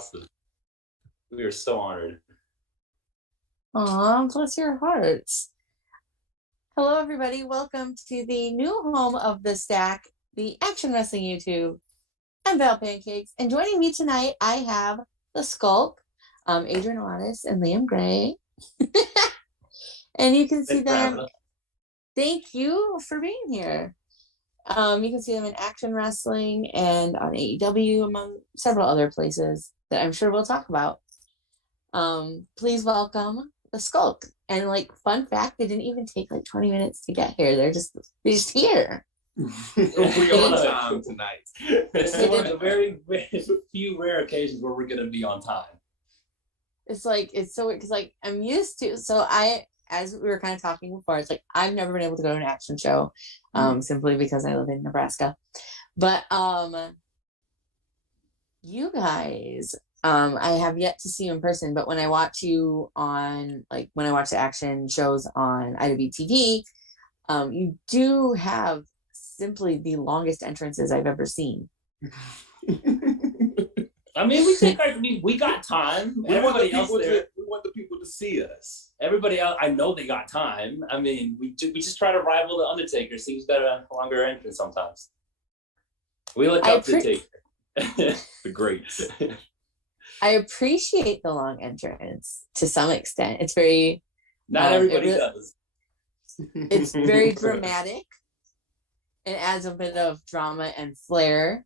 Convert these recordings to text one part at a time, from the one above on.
awesome. We are so honored. Aw, bless your hearts. Hello, everybody. Welcome to the new home of the Stack, the Action Wrestling YouTube. I'm Val Pancakes, and joining me tonight, I have the Skulk, Adrian, Alanis, and Liam Gray. And you can see them. Thank you for being here. You can see them in Action Wrestling and on AEW, among several other places that I'm sure we'll talk about. Please welcome the Skulk. And like, fun fact, they didn't even take like 20 minutes to get here. They're just here. We're on time tonight. This is one of the very few rare occasions where we're gonna be on time. It's so weird because like I'm used to, so as we were kind of talking before, it's like I've never been able to go to an action show simply because I live in Nebraska. But you guys, I have yet to see you in person, but when I watch you on, like when I watch the action shows on iwtv, you do have simply the longest entrances I've ever seen. I mean, we got time. We want the people to see us. Everybody else, I know they got time. I mean, we just try to rival the Undertaker. So he's got a longer entrance sometimes. We look up to Taker. The greats. I appreciate the long entrance to some extent. It's very not everybody does. It's very dramatic. It adds a bit of drama and flair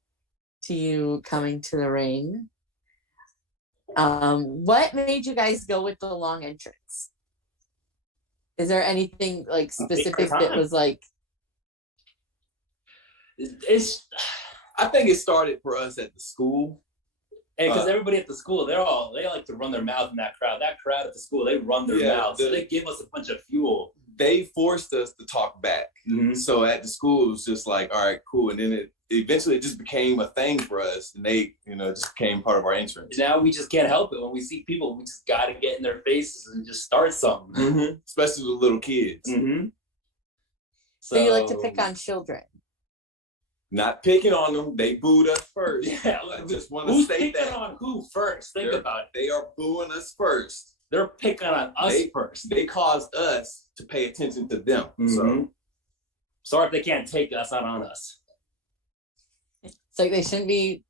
to you coming to the ring. What made you guys go with the long entrance? Is there anything like specific that was like? I think it started for us at the school. And because everybody at the school, they like to run their mouth in that crowd. That crowd at the school, they run their mouth. So they give us a bunch of fuel. They forced us to talk back. Mm-hmm. So at the school, it was just like, all right, cool. And then it eventually just became a thing for us. And they, just became part of our entrance. Now we just can't help it. When we see people, we just got to get in their faces and just start something. Mm-hmm. Especially with little kids. Mm-hmm. So you like to pick on children? Not picking on them. They booed us first. Yeah, I just want to say that. Who's picking on who first? Think about it. They are booing us first. They're picking on us first. They caused us to pay attention to them. Mm-hmm. So sorry if they can't take us out on us. It's like they shouldn't be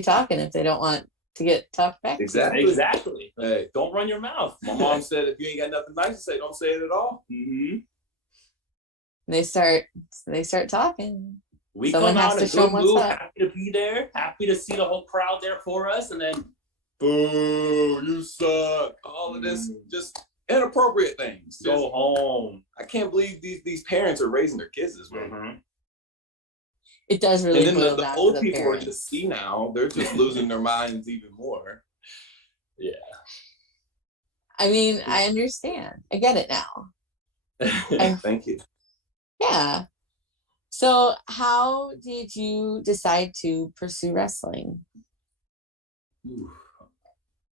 talking if they don't want to get talked back. Exactly. Hey, don't run your mouth. My mom said if you ain't got nothing nice to say, don't say it at all. Mm-hmm. They start talking. Someone come out in a good mood, happy to be there, happy to see the whole crowd there for us, and then boo, you suck. All of this just inappropriate things. Go home. I can't believe these parents are raising their kids this way. Mm-hmm. It does really. And then the old people are just senile. They're just losing their minds even more. Yeah. I mean, I understand. I get it now. Thank you. Yeah. So how did you decide to pursue wrestling? You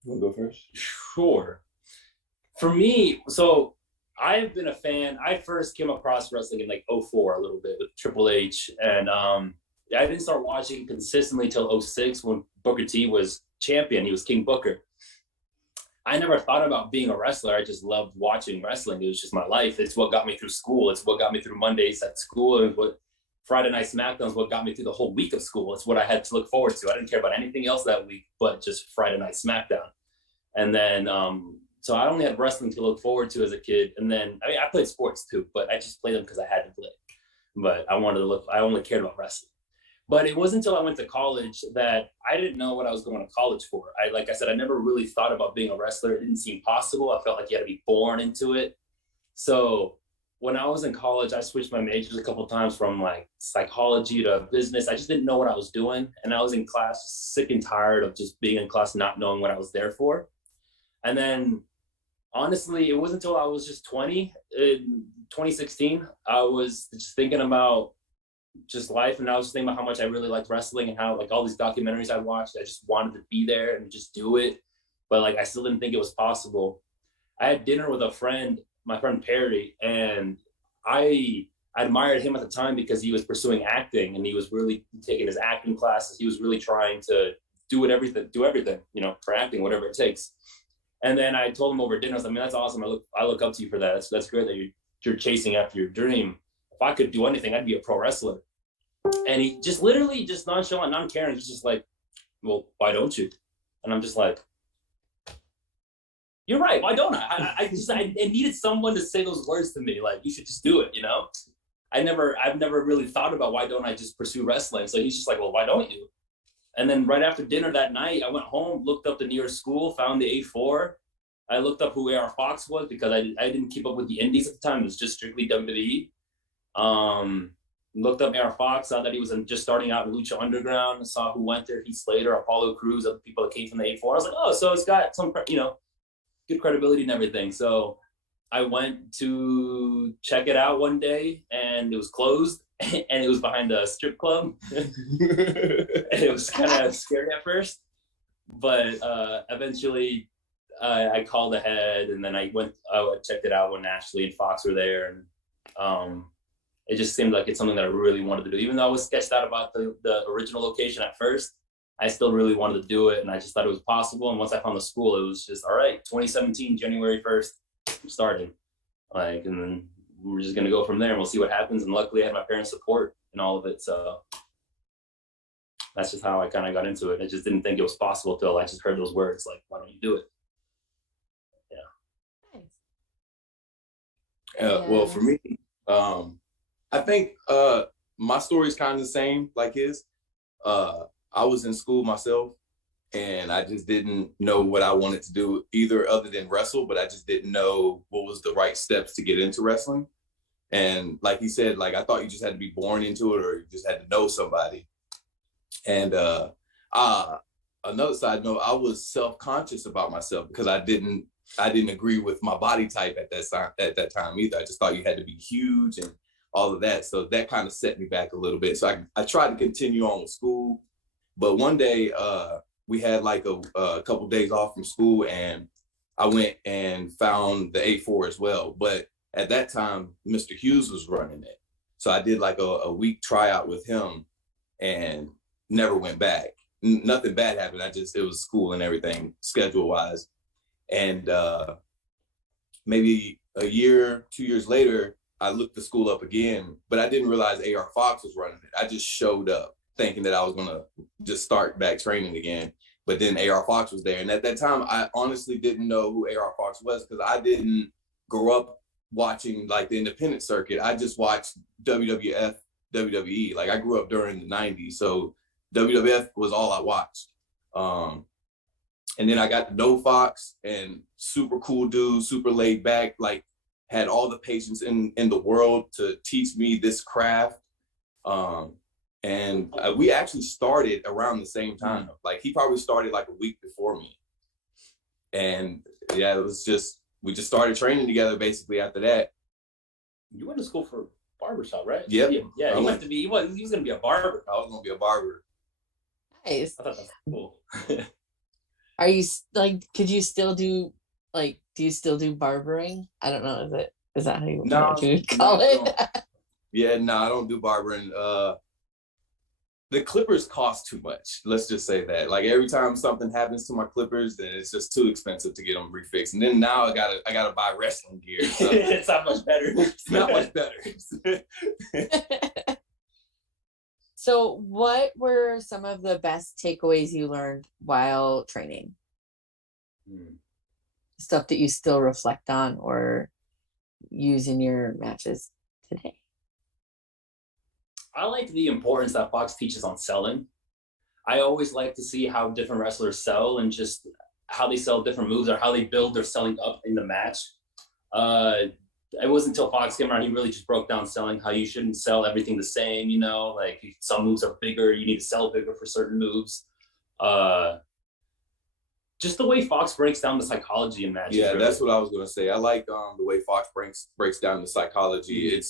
want to go first? Sure. For me, so I've been a fan. I first came across wrestling in like 2004 a little bit with Triple H. And I didn't start watching consistently till 2006 when Booker T was champion. He was King Booker. I never thought about being a wrestler. I just loved watching wrestling. It was just my life. It's what got me through school. It's what got me through Mondays at school. And what Friday Night SmackDown is what got me through the whole week of school. It's what I had to look forward to. I didn't care about anything else that week, but just Friday Night SmackDown. And then, so I only had wrestling to look forward to as a kid. And then, I played sports too, but I just played them because I had to play. But I only cared about wrestling. But it wasn't until I went to college that I didn't know what I was going to college for. Like I said, I never really thought about being a wrestler. It didn't seem possible. I felt like you had to be born into it. So when I was in college, I switched my majors a couple of times from like psychology to business. I just didn't know what I was doing. And I was in class sick and tired of just being in class, not knowing what I was there for. And then honestly, it wasn't until I was just 20, in 2016, I was just thinking about just life. And I was just thinking about how much I really liked wrestling and how like all these documentaries I watched, I just wanted to be there and just do it. But like, I still didn't think it was possible. I had dinner with a friend, my friend Perry, and I admired him at the time because he was pursuing acting and he was really taking his acting classes. He was really trying to do everything, you know, for acting, whatever it takes. And then I told him over dinner, I was like, man, that's awesome. I look up to you for that. That's great that you're chasing after your dream. If I could do anything, I'd be a pro wrestler. And he just literally just nonchalant, non-caring, he's just like, well, why don't you? And I'm just like, you're right. Why don't I? I needed someone to say those words to me. Like, you should just do it, you know? I've never really thought about why don't I just pursue wrestling? So he's just like, well, why don't you? And then right after dinner that night, I went home, looked up the nearest school, found the A4. I looked up who AR Fox was because I didn't keep up with the indies at the time. It was just strictly WWE. Looked up AR Fox, saw that he was just starting out in Lucha Underground, saw who went there, Heath Slater, Apollo Crews, other people that came from the A4. I was like, oh, so it's got some, you know, good credibility and everything. So I went to check it out one day and it was closed and it was behind a strip club. And it was kind of scary at first, but eventually I called ahead and then I checked it out when Ashley and Fox were there. And it just seemed like it's something that I really wanted to do. Even though I was sketched out about the original location at first, I still really wanted to do it. And I just thought it was possible. And once I found the school, it was just, all right, 2017, January 1st, I'm starting. Like, and then we're just going to go from there and we'll see what happens. And luckily I had my parents' support in all of it. So that's just how I kind of got into it. I just didn't think it was possible till I just heard those words, like, why don't you do it? Nice. Well, for me, I think my story is kind of the same like his. I was in school myself and I just didn't know what I wanted to do either other than wrestle, but I just didn't know what was the right steps to get into wrestling. And like he said, like, I thought you just had to be born into it or you just had to know somebody. And another side note, I was self-conscious about myself because I didn't agree with my body type at that time either. I just thought you had to be huge and all of that. So that kind of set me back a little bit. So I tried to continue on with school. But one day we had like a couple of days off from school and I went and found the A4 as well. But at that time, Mr. Hughes was running it. So I did like a week tryout with him and never went back. Nothing bad happened. It was school and everything schedule wise. And maybe a year, 2 years later, I looked the school up again, but I didn't realize AR Fox was running it. I just showed up thinking that I was gonna just start back training again. But then AR Fox was there. And at that time, I honestly didn't know who AR Fox was because I didn't grow up watching like the independent circuit. I just watched WWF, WWE. Like I grew up during the 90s. So WWF was all I watched. And then I got to know Fox and super cool dude, super laid back, like had all the patience in the world to teach me this craft. And we actually started around the same time. Like he probably started like a week before me. And yeah, it was just, we just started training together basically after that. You went to school for barbershop, right? Yep. Yeah, he was going to be a barber. I was going to be a barber. Nice. I thought that was cool. Are you like, could you still do, like, do you still do barbering? I don't know. Is that how you would call it? Yeah, no, I don't do barbering. The clippers cost too much. Let's just say that. Like every time something happens to my clippers, then it's just too expensive to get them refixed. And then now I gotta buy wrestling gear. So it's not much better. It's not much better. So what were some of the best takeaways you learned while training? Stuff that you still reflect on or use in your matches today? I like the importance that Fox teaches on selling. I always like to see how different wrestlers sell and just how they sell different moves or how they build their selling up in the match. It wasn't until Fox came around, he really just broke down selling, how you shouldn't sell everything the same, you know, like some moves are bigger, you need to sell bigger for certain moves. Just the way Fox breaks down the psychology in matches. Yeah, really. That's what I was gonna say. I like the way Fox breaks down the psychology.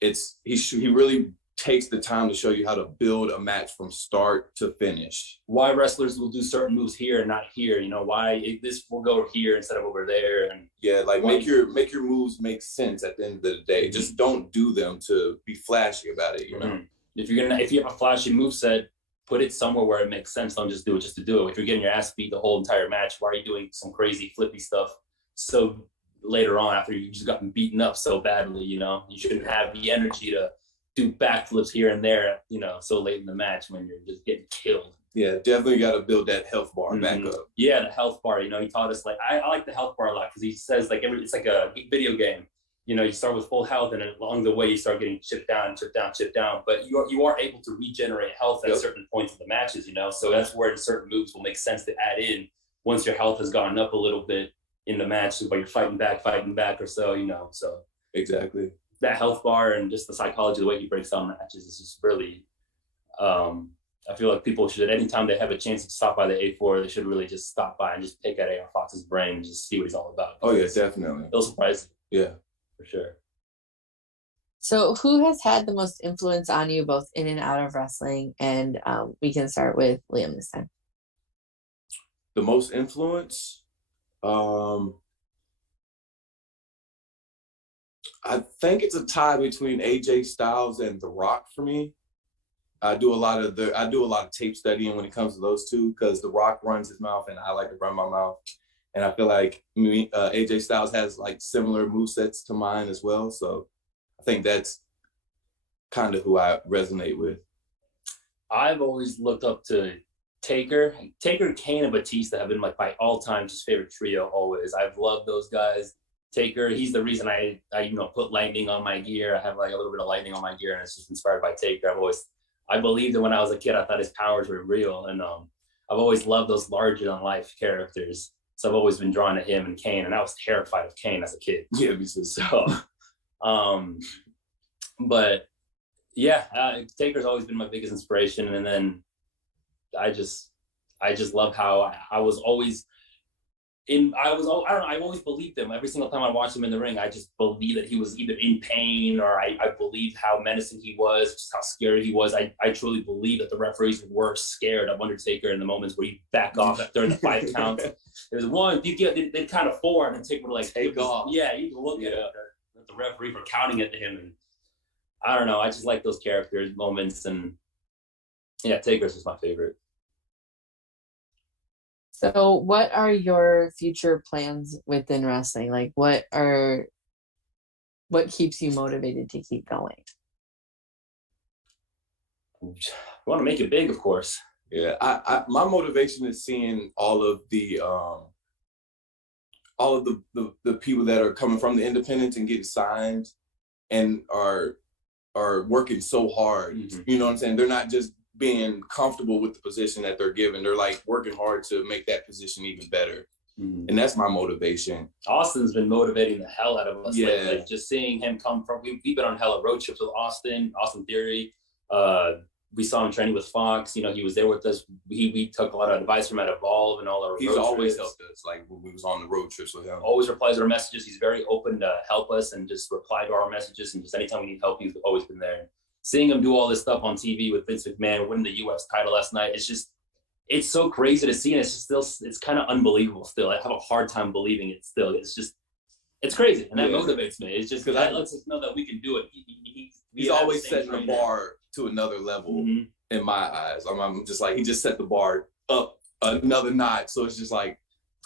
He really takes the time to show you how to build a match from start to finish. Why wrestlers will do certain moves here and not here, you know, why this will go here instead of over there. And yeah, like make your moves make sense at the end of the day. Just don't do them to be flashy about it, you know. If you have a flashy moveset, put it somewhere where it makes sense. Don't just do it just to do it. If you're getting your ass beat the whole entire match, why are you doing some crazy flippy stuff so later on after you've just gotten beaten up so badly? You know, you shouldn't have the energy to do backflips here and there, you know, so late in the match when you're just getting killed. Yeah, definitely got to build that health bar back up. Yeah, the health bar. You know, he taught us, like, I like the health bar a lot because he says, like, it's like a video game. You know, you start with full health, and along the way you start getting chipped down, chipped down, chipped down. But you are able to regenerate health at certain points of the matches. You know, so that's where certain moves will make sense to add in once your health has gone up a little bit in the match, but you're fighting back or so. You know, so exactly that health bar and just the psychology, the way he breaks down matches is just really. I feel like people should, anytime they have a chance to stop by the A4, they should really just stop by and just pick at AR Fox's brain and just see what he's all about. Oh yeah, definitely. It'll surprise you. Yeah, for sure. So who has had the most influence on you both in and out of wrestling? And we can start with Liam this time. The most influence? I think it's a tie between AJ Styles and The Rock for me. I do a lot of tape studying when it comes to those two, because The Rock runs his mouth and I like to run my mouth. And I feel like AJ Styles has like similar movesets to mine as well. So I think that's kind of who I resonate with. I've always looked up to Taker, Kane, and Batista have been like my all-time just favorite trio always. I've loved those guys. Taker, he's the reason I put lightning on my gear. I have like a little bit of lightning on my gear, and it's just inspired by Taker. I believed that when I was a kid. I thought his powers were real, and I've always loved those larger-than-life characters. So I've always been drawn to him and Kane, and I was terrified of Kane as a kid. Yeah, me too. So, but yeah, Taker's always been my biggest inspiration, and then I just love how I was always. I've always believed him. Every single time I watched him in the ring, I just believed that he was either in pain, or I believed how menacing he was, just how scary he was. I truly believe that the referees were scared of Undertaker in the moments where he back off during the 5 count. There's one, they'd count of 4 and then Taker would like take off. Yeah, you can look at the referee for counting it to him. And I don't know, I just like those characters, moments, and yeah, Taker's just my favorite. So what are your future plans within wrestling? Like what keeps you motivated to keep going? I want to make it big, of course. Yeah, my motivation is seeing all of the people that are coming from the independents and getting signed and are working so hard. Mm-hmm. You know what I'm saying? They're not just being comfortable with the position that they're given. They're like working hard to make that position even better. And that's my motivation. Austin's been motivating the hell out of us. Yeah. Like just seeing him come from, we've been on hella road trips with Austin Theory. We saw him training with Fox. You know, he was there with us. We took a lot of advice from at Evolve and all our He's always helped us, like when we was on the road trips with him. Always replies to our messages. He's very open to help us and just reply to our messages. And just anytime we need help, he's always been there. Seeing him do all this stuff on TV with Vince McMahon, winning the U.S. title last night, it's so crazy to see, and it's kind of unbelievable still. I have a hard time believing it still. It's crazy, and that motivates me. It's just because that lets us know that we can do it. He's always setting the bar to another level in my eyes. I'm just like, he just set the bar up another notch. So it's just like,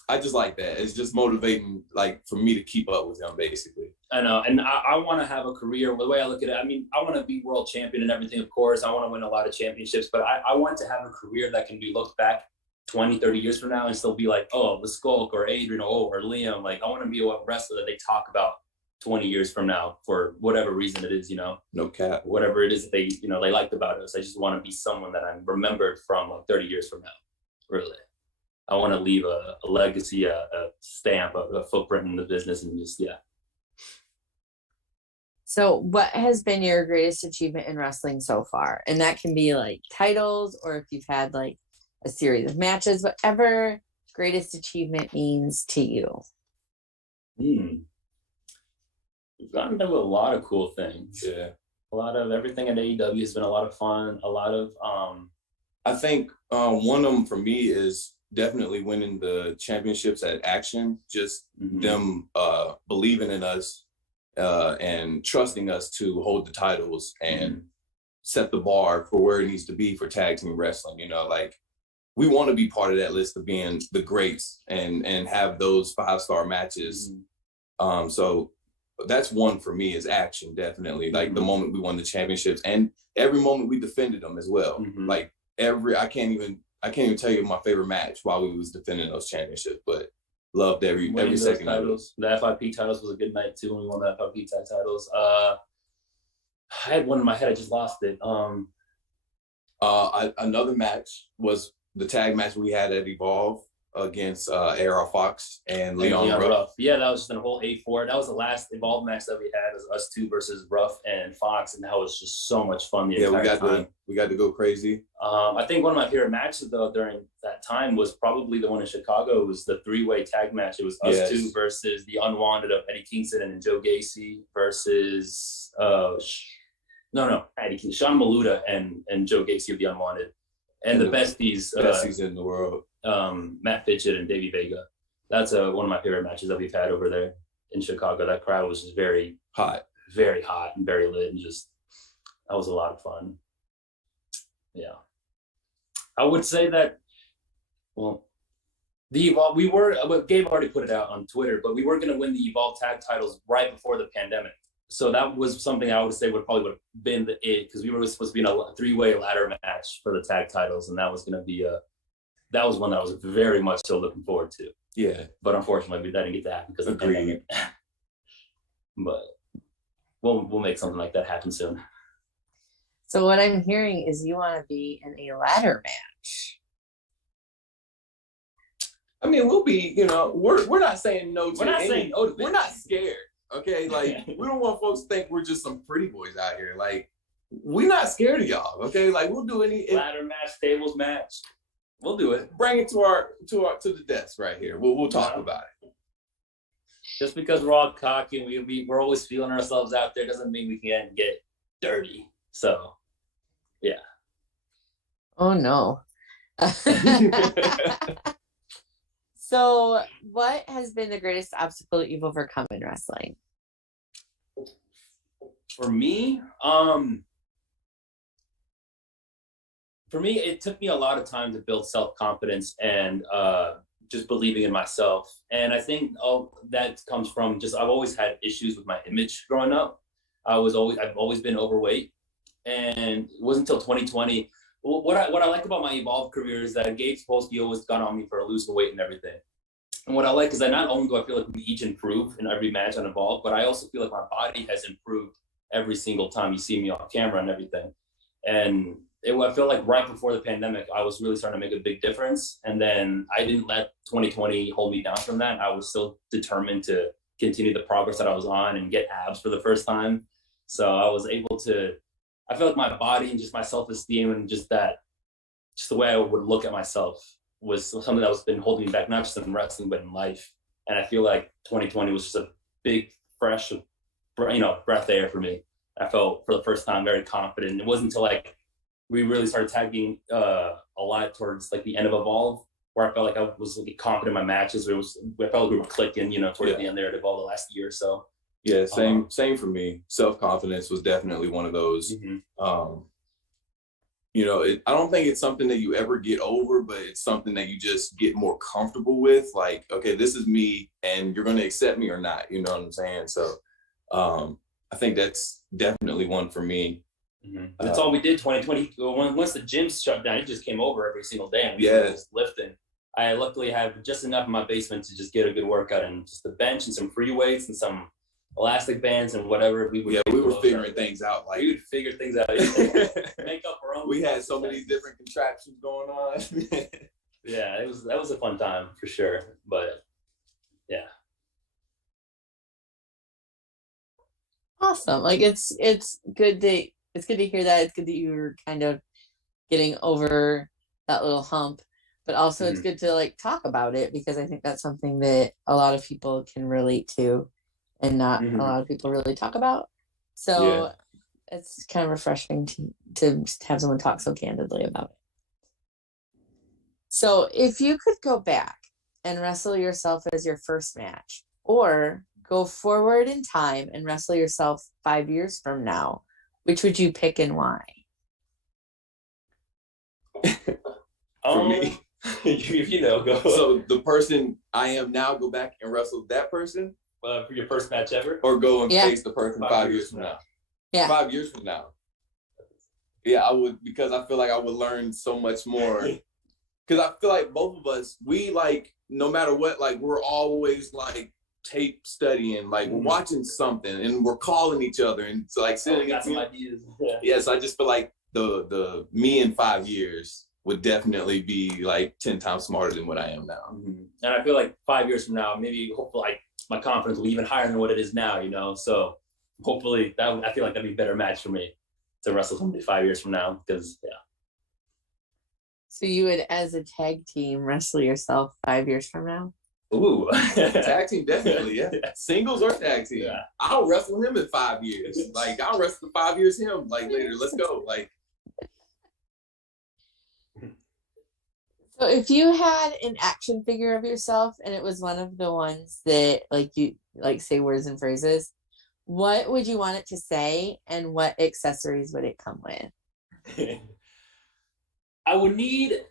I just like that. It's just motivating, like, for me to keep up with him, basically. I know, and I want to have a career. The way I look at it, I mean, I want to be world champion and everything, of course. I want to win a lot of championships, but I want to have a career that can be looked back 20, 30 years from now and still be like, oh, the Skulk or Adrian or Liam. Like, I want to be a wrestler that they talk about 20 years from now for whatever reason it is, you know. No cap. Whatever it is that they liked about us. I just want to be someone that I'm remembered from like 30 years from now, really. I want to leave a legacy, a stamp, a footprint in the business, and just, yeah. So what has been your greatest achievement in wrestling so far? And that can be like titles, or if you've had like a series of matches, whatever greatest achievement means to you. We've gotten to do a lot of cool things. Yeah. A lot of everything at AEW has been a lot of fun. A lot of, I think one of them for me is definitely winning the championships at Action. Just them believing in us and trusting us to hold the titles, and set the bar for where it needs to be for tag team wrestling. You know, like we want to be part of that list of being the greats and have those 5-star matches. So that's one for me is action, definitely. Like the moment we won the championships and every moment we defended them as well. Like I can't even tell you my favorite match while we was defending those championships, but loved every second of it. The FIP titles was a good night too when we won the FIP tag titles. I had one in my head, I just lost it. Another match was the tag match we had at Evolve against AR Fox and Leon Ruff. Yeah, that was just a whole 8-4. That was the last Evolve match that we had, was us two versus Ruff and Fox, and that was just so much fun. We got to go crazy. I think one of my favorite matches though during that time was probably the one in Chicago. It was the 3-way tag match. It was us two versus the Unwanted of Eddie Kingston and Joe Gacy versus Eddie Kingston, Sean Maluda and Joe Gacy of the Unwanted, and the besties in the world. Matt Fitchett and Davey Vega. That's one of my favorite matches that we've had over there in Chicago. That crowd was just very hot and very lit, and just that was a lot of fun. Yeah, I would say that. Well, the Evolve, Gabe already put it out on Twitter, but we were going to win the Evolve tag titles right before the pandemic. So that was something I would say would have been the it, because we were supposed to be in a 3-way ladder match for the tag titles, and that was going to be that was one that I was very much so looking forward to. Yeah. But unfortunately, that didn't get to happen because of the pandemic. But we'll make something like that happen soon. So what I'm hearing is you want to be in a ladder match. I mean, we'll be, we're not saying no to We're not saying no to We're not scared. Okay, like we don't want folks to think we're just some pretty boys out here. Like we're not scared of y'all. Okay, like we'll do any ladder match, tables match. We'll do it. Bring it to the desk right here. We'll talk about it. Just because we're all cocky and we're always feeling ourselves out there doesn't mean we can't get dirty. So, yeah. Oh no. So, what has been the greatest obstacle that you've overcome in wrestling? For me, it took me a lot of time to build self-confidence and just believing in myself. And I think that comes from I've always had issues with my image growing up. I've always been overweight, and it wasn't until 2020. What I like about my Evolve career is that Gabe Sapolsky always got on me for losing weight and everything. And what I like is that not only do I feel like we each improve in every match on Evolve, but I also feel like my body has improved every single time you see me off camera and everything. And I feel like right before the pandemic, I was really starting to make a big difference. And then I didn't let 2020 hold me down from that. I was still determined to continue the progress that I was on and get abs for the first time. So I was able to, I feel like my body and just my self-esteem and just the way I would look at myself was something that was been holding me back, not just in wrestling, but in life. And I feel like 2020 was just a big, fresh, breath of air for me. I felt for the first time very confident. It wasn't until we really started tagging a lot towards the end of Evolve, where I felt like I was confident in my matches. I felt like we were clicking, towards the end there of Evolve the last year or so. Yeah, same for me. Self-confidence was definitely one of those. I don't think it's something that you ever get over, but it's something that you just get more comfortable with. Like, okay, this is me, and you're going to accept me or not. You know what I'm saying? So I think that's definitely one for me. That's all we did 2020. Once the gyms shut down, it just came over every single day, and we were just lifting. I luckily have just enough in my basement to just get a good workout, and just the bench and some free weights and some elastic bands and whatever. We were figuring things out. We would figure things out. Make up our own. We had so many different contraptions going on. Yeah, that was a fun time for sure. But yeah. Awesome. It's good to hear that. It's good that you're kind of getting over that little hump, but also it's good to talk about it, because I think that's something that a lot of people can relate to and not a lot of people really talk about. So it's kind of refreshing to have someone talk so candidly about it. So if you could go back and wrestle yourself as your first match, or go forward in time and wrestle yourself 5 years from now, which would you pick and why? For me. If you know, go. So the person I am now, go back and wrestle that person? For your first match ever? Or go and face the person 5 years from now? Yeah. 5 years from now. Yeah, I would, because I feel like I would learn so much more. Because I feel like both of us, we like, no matter what, like we're always like tape studying, like we're watching something and we're calling each other and so like sitting. Got some ideas. Yeah, so I just feel like the me in 5 years would definitely be like 10 times smarter than what I am now. And I feel like 5 years from now, maybe hopefully like my confidence will be even higher than what it is now, you know? So hopefully I feel like that'd be a better match for me to wrestle somebody 5 years from now, because So you would, as a tag team, wrestle yourself 5 years from now? Ooh. Tag team, definitely, yeah. Singles or tag team. Yeah. I'll wrestle him in 5 years. Like, I'll wrestle 5 years him, like, later. Let's go. Like. So if you had an action figure of yourself and it was one of the ones that, like, you, like, say words and phrases, what would you want it to say and what accessories would it come with? I would need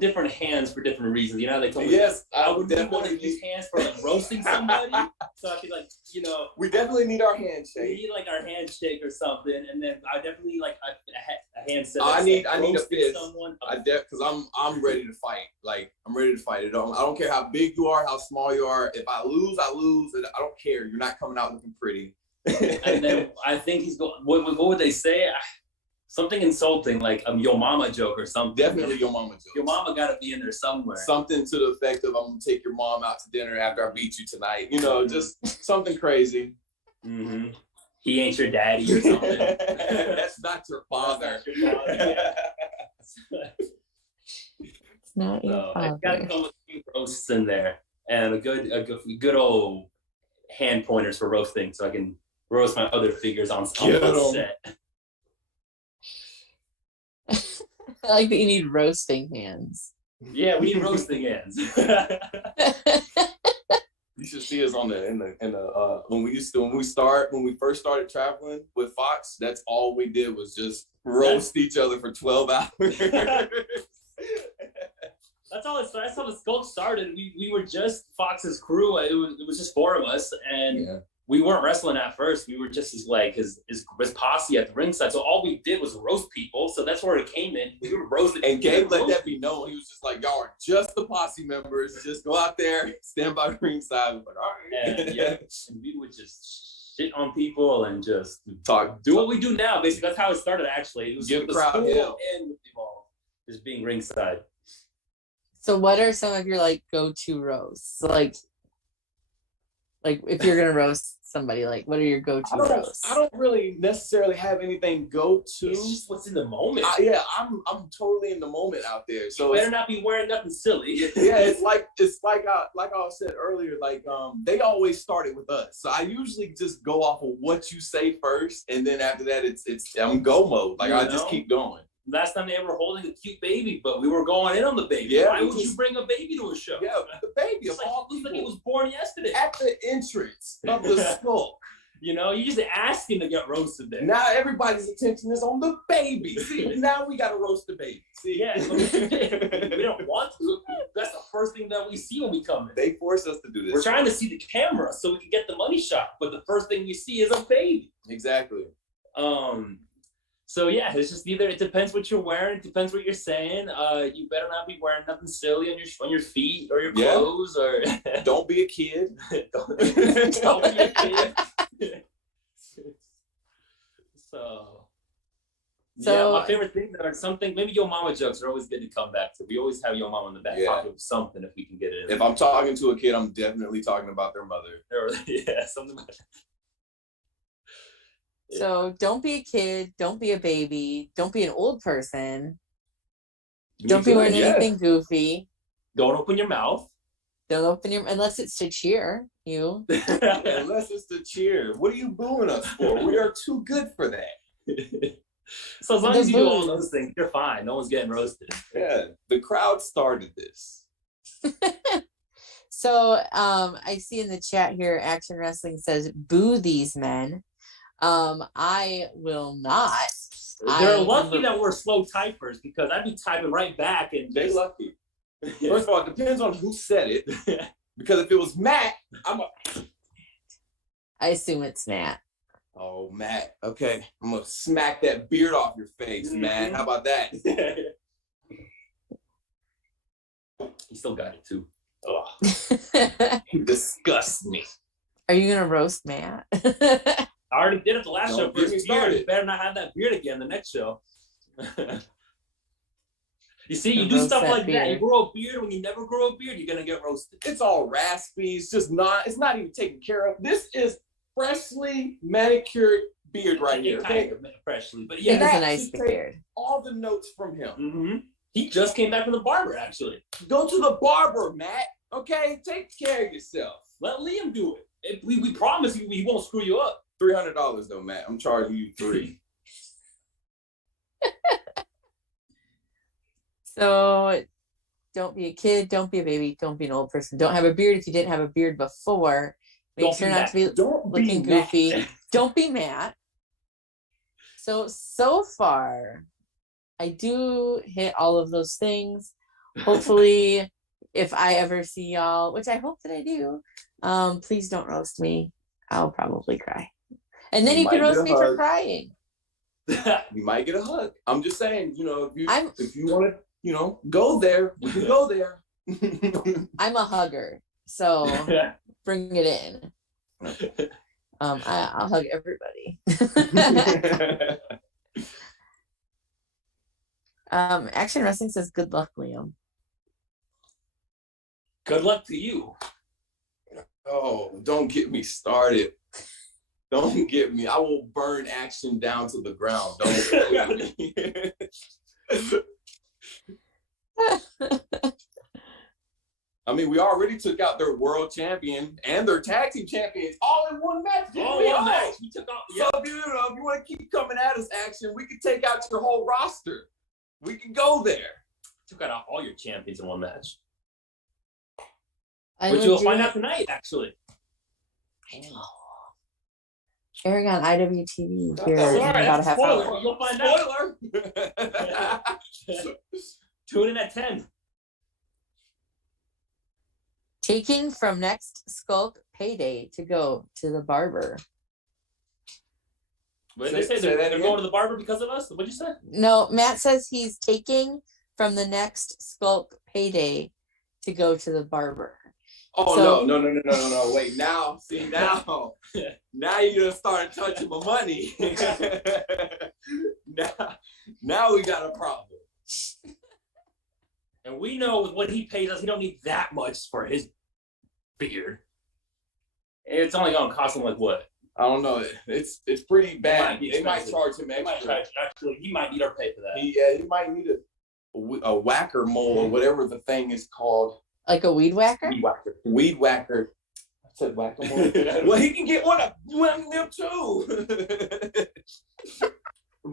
different hands for different reasons. You know, they told me. Yes, I would definitely want to use hands for like roasting somebody. So I could like, you know. We definitely need our We handshake. need like our handshake or something, and then I definitely like a hand set. I need a fist. Someone. Because I'm ready to fight. Like, I'm ready to fight. I don't care how big you are, how small you are. If I lose, I lose. And I don't care. You're not coming out looking pretty. And then I think he's going. What would they say? Something insulting, like a yo mama joke or something. Definitely your mama joke. Your mama got to be in there somewhere. Something to the effect of, I'm going to take your mom out to dinner after I beat you tonight. You know, just something crazy. Mm-hmm. He ain't your daddy or something. That's not your father. That's not your father. It's not your father. I've got to come with a few roasts in there and a good old hand pointers for roasting, so I can roast my other figures on set. I like that you need roasting hands. Yeah, we need roasting hands. You should see us on when we first started traveling with Fox. That's all we did was just roast each other for 12 hours. That's how the Skulk started. We were just Fox's crew. It was just four of us, and we weren't wrestling at first. We were just his posse at the ringside. So all we did was roast people. So that's where it came in. We were roasting. And Gabe let that be known. He was just like, y'all are just the posse members. Just go out there, stand by the ringside. Like, all right. And we would just shit on people and just do what we do now. Basically, that's how it started. Actually, it was give the crowd hell and with them all just being ringside. So, what are some of your like go-to roasts? Like if you're gonna roast somebody, like what are your go-to roasts? I don't really necessarily have anything go-to. It's just what's in the moment. I'm totally in the moment out there. So you better not be wearing nothing silly. Yeah, it's like I said earlier. Like they always started with us, so I usually just go off of what you say first, and then after that, it's I'm go mode. Like I just keep going. Last time they were holding a cute baby, but we were going in on the baby. Yeah, why would you bring a baby to a show? Yeah, the baby of all people. Like it was born yesterday. At the entrance of the Skulk. You know, you just asking to get roasted there. Now everybody's attention is on the baby. See, now we got to roast the baby. See? Yeah, we don't want to. That's the first thing that we see when we come in. They force us to do this. We're trying to see the camera so we can get the money shot, but the first thing you see is a baby. Exactly. So yeah, it's just it depends what you're wearing, it depends what you're saying. You better not be wearing nothing silly on your feet or your clothes or don't be a kid. don't be a kid. So yeah, my favorite thing are something, maybe your mama jokes are always good to come back to. We always have your mama in the back pocket with something if we can get it in. If I'm talking to a kid, I'm definitely talking about their mother. Something like that. So don't be a kid, don't be a baby, don't be an old person, don't be wearing anything goofy. Don't open your mouth. Don't open your, unless it's to cheer you. Unless it's to cheer. What are you booing us for? We are too good for that. So as long as you do all those things, you're fine. No one's getting roasted. Yeah, the crowd started this. So I see in the chat here, Action Wrestling says, boo these men. I will not. They're lucky that we're slow typers because I'd be typing right back and they lucky. First of all, it depends on who said it. Because if it was Matt, I assume it's Matt. Oh, Matt. Okay. I'm gonna smack that beard off your face, Matt. How about that? He still got it too. Oh. He disgusts me. Are you gonna roast Matt? I already did it the last show. Get me started. You better not have that beard again the next show. You see, you do stuff like that. You grow a beard when you never grow a beard, you're gonna get roasted. It's all raspy. It's just not. It's not even taken care of. This is freshly manicured beard right here. Okay? Freshly, but It yeah, is a nice beard. All the notes from him. Mm-hmm. He just came back from the barber, actually. Go to the barber, Matt. Okay, take care of yourself. Let Liam do it. We promise you, he won't screw you up. $300 though, Matt. I'm charging you $3. So don't be a kid, don't be a baby, don't be an old person. Don't have a beard if you didn't have a beard before. Make sure not to be looking goofy. Don't be Matt. So far, I do hit all of those things. Hopefully, if I ever see y'all, which I hope that I do, please don't roast me. I'll probably cry. And then you can roast me for crying. You might get a hug. I'm just saying, you know, if you want to, you know, go there, we can go there. I'm a hugger, so bring it in. I'll hug everybody. Action Wrestling says, "Good luck, Liam." Good luck to you. Oh, don't get me started. Don't get me. I will burn Action down to the ground. Don't get me. I mean, we already took out their world champion and their tag team champions all in one match. All in one match. We took out. So if you want to keep coming at us, Action, we can take out your whole roster. We can go there. Took out all your champions in one match. Which you'll find out tonight, actually. I know. Airing on IWTV here in about a half hour. You'll find out. Tune in at 10. Taking from next Skulk payday to go to the barber. What did they say? They're going to the barber because of us? What'd you say? No, Matt says he's taking from the next Skulk payday to go to the barber. Oh, no. Wait, now you're gonna start touching my money. now we got a problem. And we know with what he pays us, he don't need that much for his beard. It's only gonna cost him like what? I don't know. It's pretty bad. They might charge him extra. Actually, he might need our pay for that. He might need a whacker mole or whatever the thing is called. Like a weed whacker? Weed whacker. I said whack-a-mole. Well, he can get one of them too.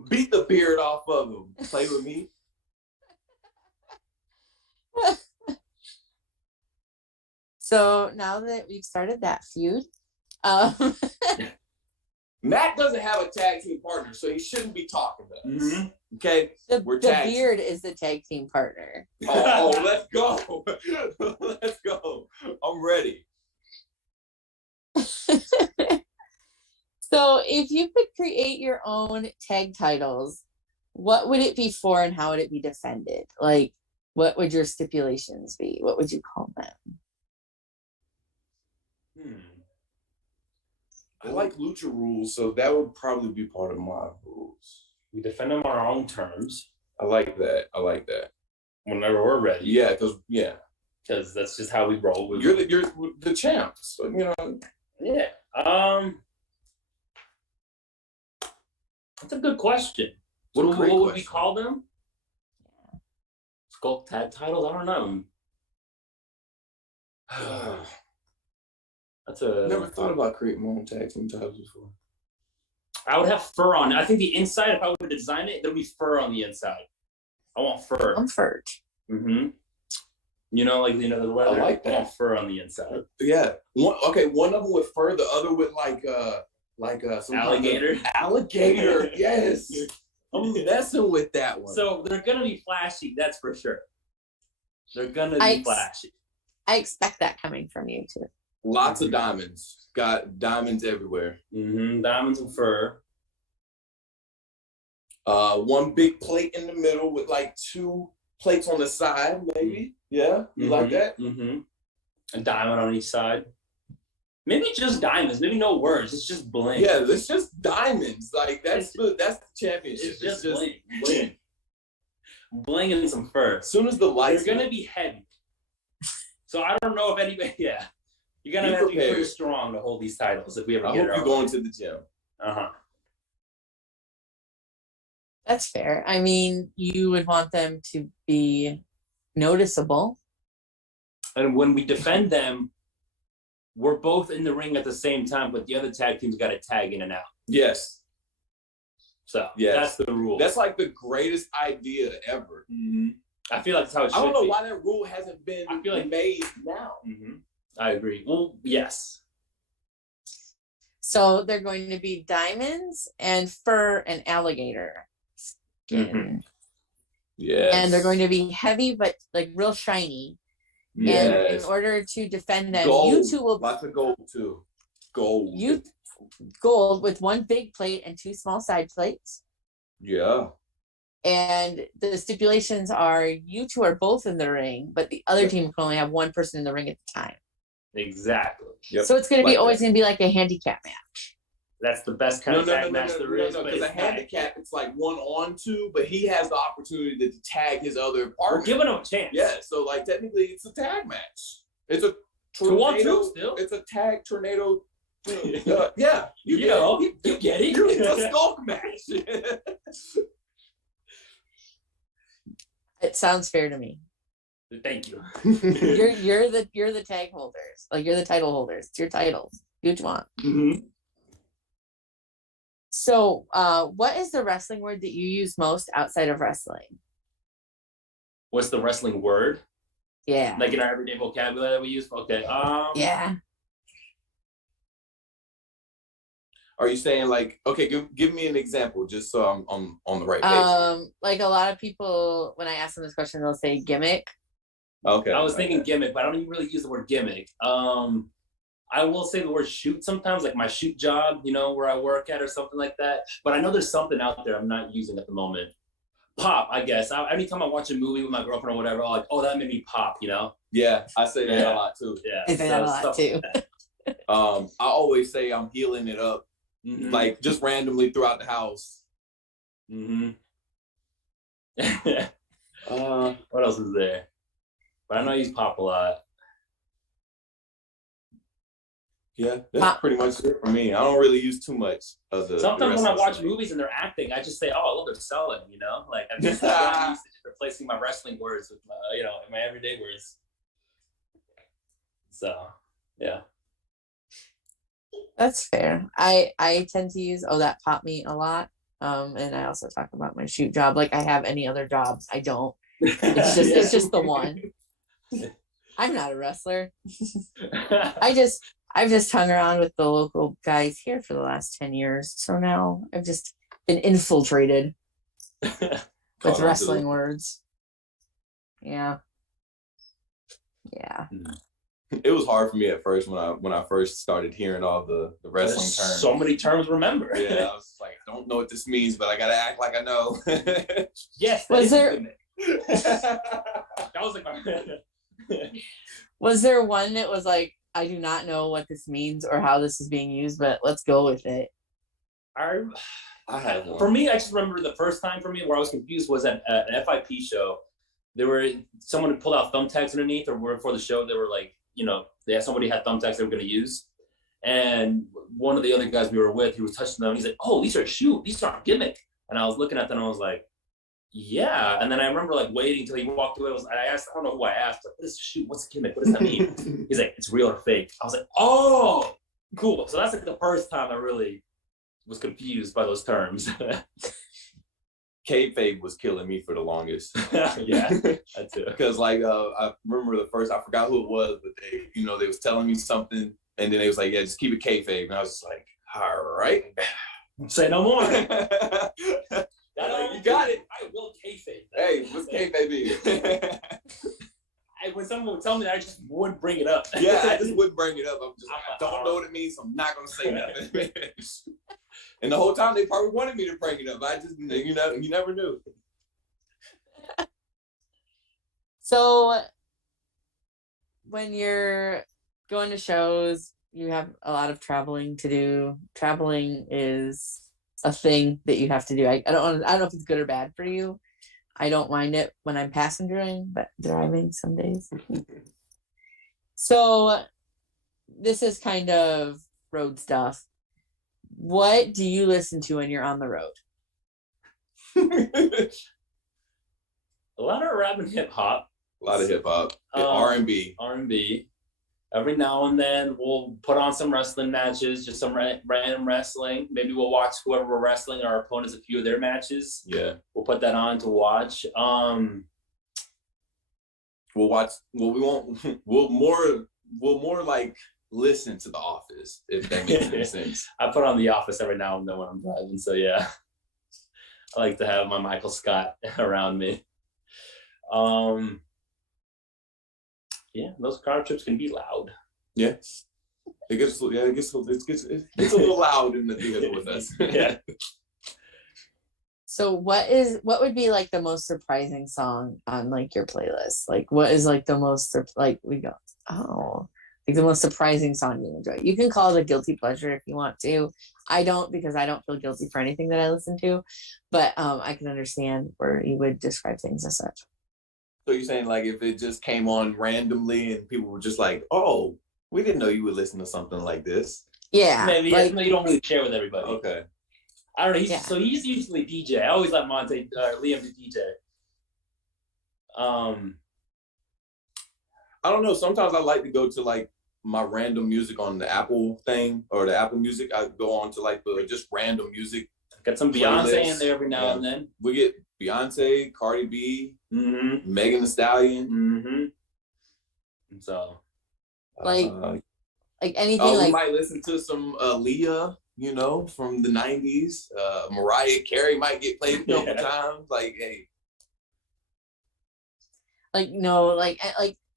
Beat the beard off of him. Play with me. So now that we've started that feud, Matt doesn't have a tag team partner, so he shouldn't be talking to us. Mm-hmm. Okay, the beard is the tag team partner. Oh, let's go. Let's go. I'm ready. So if you could create your own tag titles, what would it be for and how would it be defended? Like, what would your stipulations be? What would you call them? I like lucha rules, so that would probably be part of my rules. We defend them on our own terms. I like that. Whenever we're ready. Yeah, because that's just how we roll. You're the champ, so you know. Yeah. That's a good question. What would we call them? Skulk tag titles? I don't know. Never thought about creating my own tag team titles before. I would have fur on it. I think the inside, if I were to design it, there'd be fur on the inside. I want fur. Comfort. Mm-hmm. You know, like the leather. I like that. I want fur on the inside. Yeah. One of them with fur, the other with like some alligator. Alligator. Yes. I'm messing with that one. So they're gonna be flashy, that's for sure. They're gonna be flashy. I expect that coming from you too. Lots of diamonds. Got diamonds everywhere. Diamonds and fur. One big plate in the middle with like 2 plates on the side, maybe. Yeah, you like that? A diamond on each side. Maybe just diamonds. Maybe no words. It's just bling. Yeah, it's just diamonds. Like that's the championship. It's just bling. Bling. Bling and some fur. As soon as the lights, they're gonna be heavy. So I don't know if anybody. Yeah, you're gonna have to be pretty strong to hold these titles if we ever. I hope you're going to the gym. That's fair. I mean, you would want them to be noticeable. And when we defend them, we're both in the ring at the same time, but the other tag team's got to tag in and out. Yes. So that's the rule. That's like the greatest idea ever. I feel like that's how it should be. I don't know why that rule hasn't been made now. I agree. Well, yes. So they're going to be diamonds and fur and alligator skin. Yes. And they're going to be heavy, but like real shiny. Yes. And in order to defend them, gold. you two will lots of gold too. Gold. Gold with 1 big plate and 2 small side plates. Yeah. And the stipulations are you two are both in the ring, but the other team can only have 1 person in the ring at the time. Exactly. Yep. So it's going to be always going to be like a handicap match. That's the best kind of tag match there is. No, because a handicap, it's like 1 on 2, but he has the opportunity to tag his other partner. We're giving him a chance. Yeah, so like technically it's a tag match. It's a tornado. Still. It's a tag tornado. Yeah, you get it. It's a Skulk match. It sounds fair to me. Thank you. you're the tag holders. Like you're the title holders. It's your titles. Do what you want. So, what is the wrestling word that you use most outside of wrestling? What's the wrestling word? Yeah. Like in our everyday vocabulary that we use? Okay. Yeah. Are you saying like, okay, give me an example just so I'm on the right page? Like a lot of people, when I ask them this question, they'll say gimmick. Okay. I was thinking gimmick, but I don't even really use the word gimmick. I will say the word shoot sometimes, like my shoot job, where I work at or something like that. But I know there's something out there I'm not using at the moment. Pop, I guess. Anytime I watch a movie with my girlfriend or whatever, I'm like, oh, that made me pop, Yeah, I say that a lot too. Yeah, I say that a lot too. I always say I'm healing it up, like just randomly throughout the house. What else is there? But I know I use pop a lot. Yeah, that's pretty much it for me. I don't really use too much of the. Sometimes when I watch movies and they're acting, I just say, "Oh, look, they're selling," Like I'm just replacing my wrestling words with my, my everyday words. So, yeah. That's fair. I tend to use that popped me a lot. And I also talk about my shoot job like I have any other jobs. I don't. It's just the one. I'm not a wrestler. I've just hung around with the local guys here for the last 10 years. So now I've just been infiltrated with wrestling words. Yeah. Yeah. It was hard for me at first when I first started hearing all the wrestling terms. So many terms to remember. Yeah, I was like, I don't know what this means, but I gotta act like I know. Yes. That was like my Was there one that was like, I do not know what this means or how this is being used, but let's go with it? I had one. For me, I just remember the first time for me where I was confused was at an FIP show. Someone had pulled out thumbtacks underneath, or before the show, they were like, somebody had thumbtacks they were going to use. And one of the other guys we were with, he was touching them. He's like, oh, these are shoot. These aren't gimmick. And I was looking at them and I was like, yeah. And then I remember like waiting until he walked away. I don't know who I asked, like, what is shoot? What's gimmick? What does that mean? He's like, it's real or fake. I was like, oh, cool. So that's like the first time I really was confused by those terms. Kayfabe was killing me for the longest. Yeah, that too. Because like I remember I forgot who it was, but they was telling me something, and then they was like, yeah, just keep it kayfabe, and I was just like, all right, say no more. Like, you got it. I will kayfabe that. Hey, what's kayfabe? When someone would tell me that, I just wouldn't bring it up. Yeah, I just wouldn't bring it up. I'm just like, I don't know what it means, so I'm not gonna say nothing. And the whole time they probably wanted me to bring it up. I just, you never knew. So when you're going to shows, you have a lot of traveling to do. Traveling is a thing that you have to do. I don't know if it's good or bad for you. I don't mind it when I'm passengering, but driving some days. So this is kind of road stuff. What do you listen to when you're on the road? A lot of rap and hip hop. A lot of hip hop, R&B. R&B. Every now and then we'll put on some wrestling matches, just some random wrestling. Maybe we'll watch whoever we're wrestling, our opponents, a few of their matches. Yeah. We'll put that on to watch. We'll watch. Well, we won't. We'll more like listen to The Office, if that makes any sense. I put on The Office every now and then when I'm driving. So yeah, I like to have my Michael Scott around me. Yeah, those car trips can be loud. Yeah, it gets a little loud in the theater with us. Yeah. So what would be like the most surprising song on like your playlist? Like what is like the most like the most surprising song you enjoy? You can call it a guilty pleasure if you want to. I don't, because I don't feel guilty for anything that I listen to, but I can understand where you would describe things as such. So you're saying like if it just came on randomly and people were just like, oh, we didn't know you would listen to something like this. Yeah. Maybe like, you don't really share with everybody. Okay. I don't know. So he's usually DJ. I always let Liam to DJ. I don't know. Sometimes I like to go to like my random music on the Apple thing or the Apple Music. I go on to like the just random music. Got some Beyonce in there every now and then. We get Beyonce, Cardi B, mm-hmm. Megan Thee Stallion. Mm-hmm. So, like anything. We might listen to some Aaliyah, from the 90s. Mariah Carey might get played a couple times. Like, hey.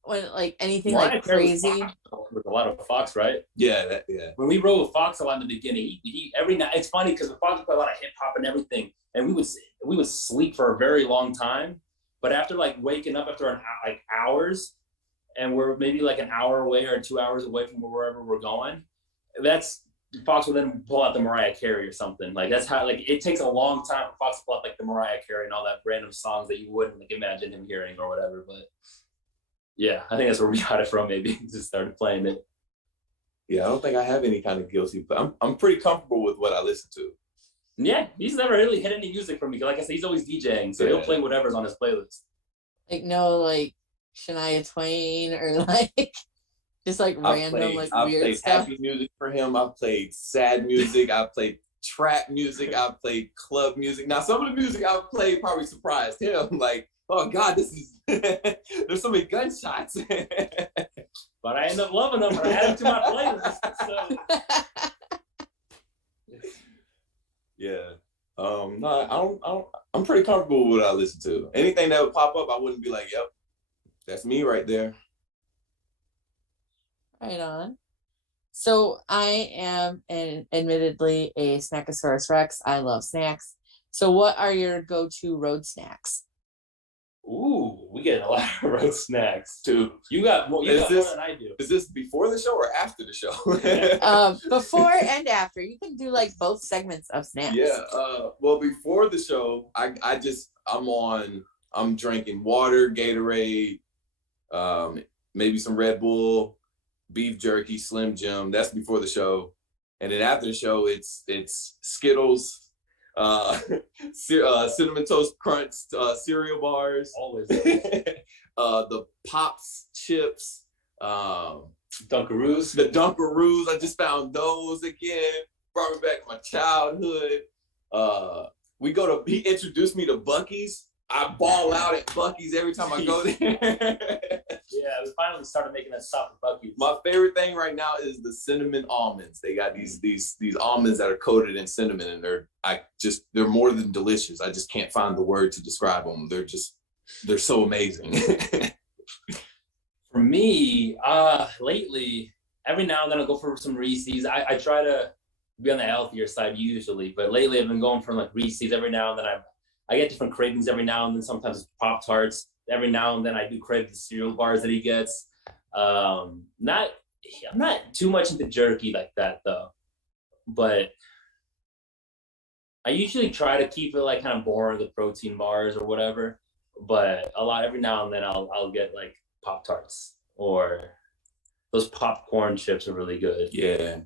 When anything Mariah like Carey crazy. With a lot of Fox, right? Yeah, When we rode with Fox a lot in the beginning, he every night. It's funny because the Fox would play a lot of hip hop and everything, and we would sleep for a very long time. But after like waking up after hours, and we're maybe like an hour away or 2 hours away from wherever we're going, Fox will then pull out the Mariah Carey or something. Like that's how it takes a long time for Fox to pull out like the Mariah Carey and all that random songs that you wouldn't imagine him hearing or whatever. But yeah, I think that's where we got it from. Maybe just started playing it. Yeah, I don't think I have any kind of guilty, but I'm pretty comfortable with what I listen to. Yeah, he's never really hit any music from me. Like I said, he's always DJing, so he'll play whatever's on his playlist. Shania Twain or just random weird I've played stuff. Happy music for him. I've played sad music. I've played trap music. I've played club music. Now some of the music I've played probably surprised him. Like, oh God, this is there's so many gunshots. But I end up loving them and I add them to my playlist. So yeah. No, I'm pretty comfortable with what I listen to. Anything that would pop up, I wouldn't be like, yep, that's me right there. Right on. So I am admittedly a Snackosaurus Rex. I love snacks. So what are your go-to road snacks? Ooh, we get a lot of road snacks too. You got more than I do. Is this before the show or after the show? Before and after. You can do both segments of snacks. Yeah. Well, before the show, I'm drinking water, Gatorade, maybe some Red Bull, beef jerky, Slim Jim. That's before the show. And then after the show, it's Skittles, Cinnamon Toast Crunch cereal bars. Always. The Pops chips. Dunkaroos. The Dunkaroos. I just found those again. Brought me back to my childhood. He introduced me to Buc-ee's. I ball out at Buc-ee's every time I go there. Yeah, we finally started making that stop at Buc-ee's. My favorite thing right now is the cinnamon almonds. They got these almonds that are coated in cinnamon, and they're more than delicious. I just can't find the word to describe them. They're so amazing. For me, lately, every now and then I'll go for some Reese's. I try to be on the healthier side usually, but lately I've been going for like Reese's every now and then. I get different cravings every now and then. Sometimes it's Pop-Tarts. Every now and then I do crave the cereal bars that he gets. I'm not too much into jerky like that though, but I usually try to keep it like kind of boring, the protein bars or whatever. But every now and then I'll get like Pop-Tarts, or those popcorn chips are really good. Yeah.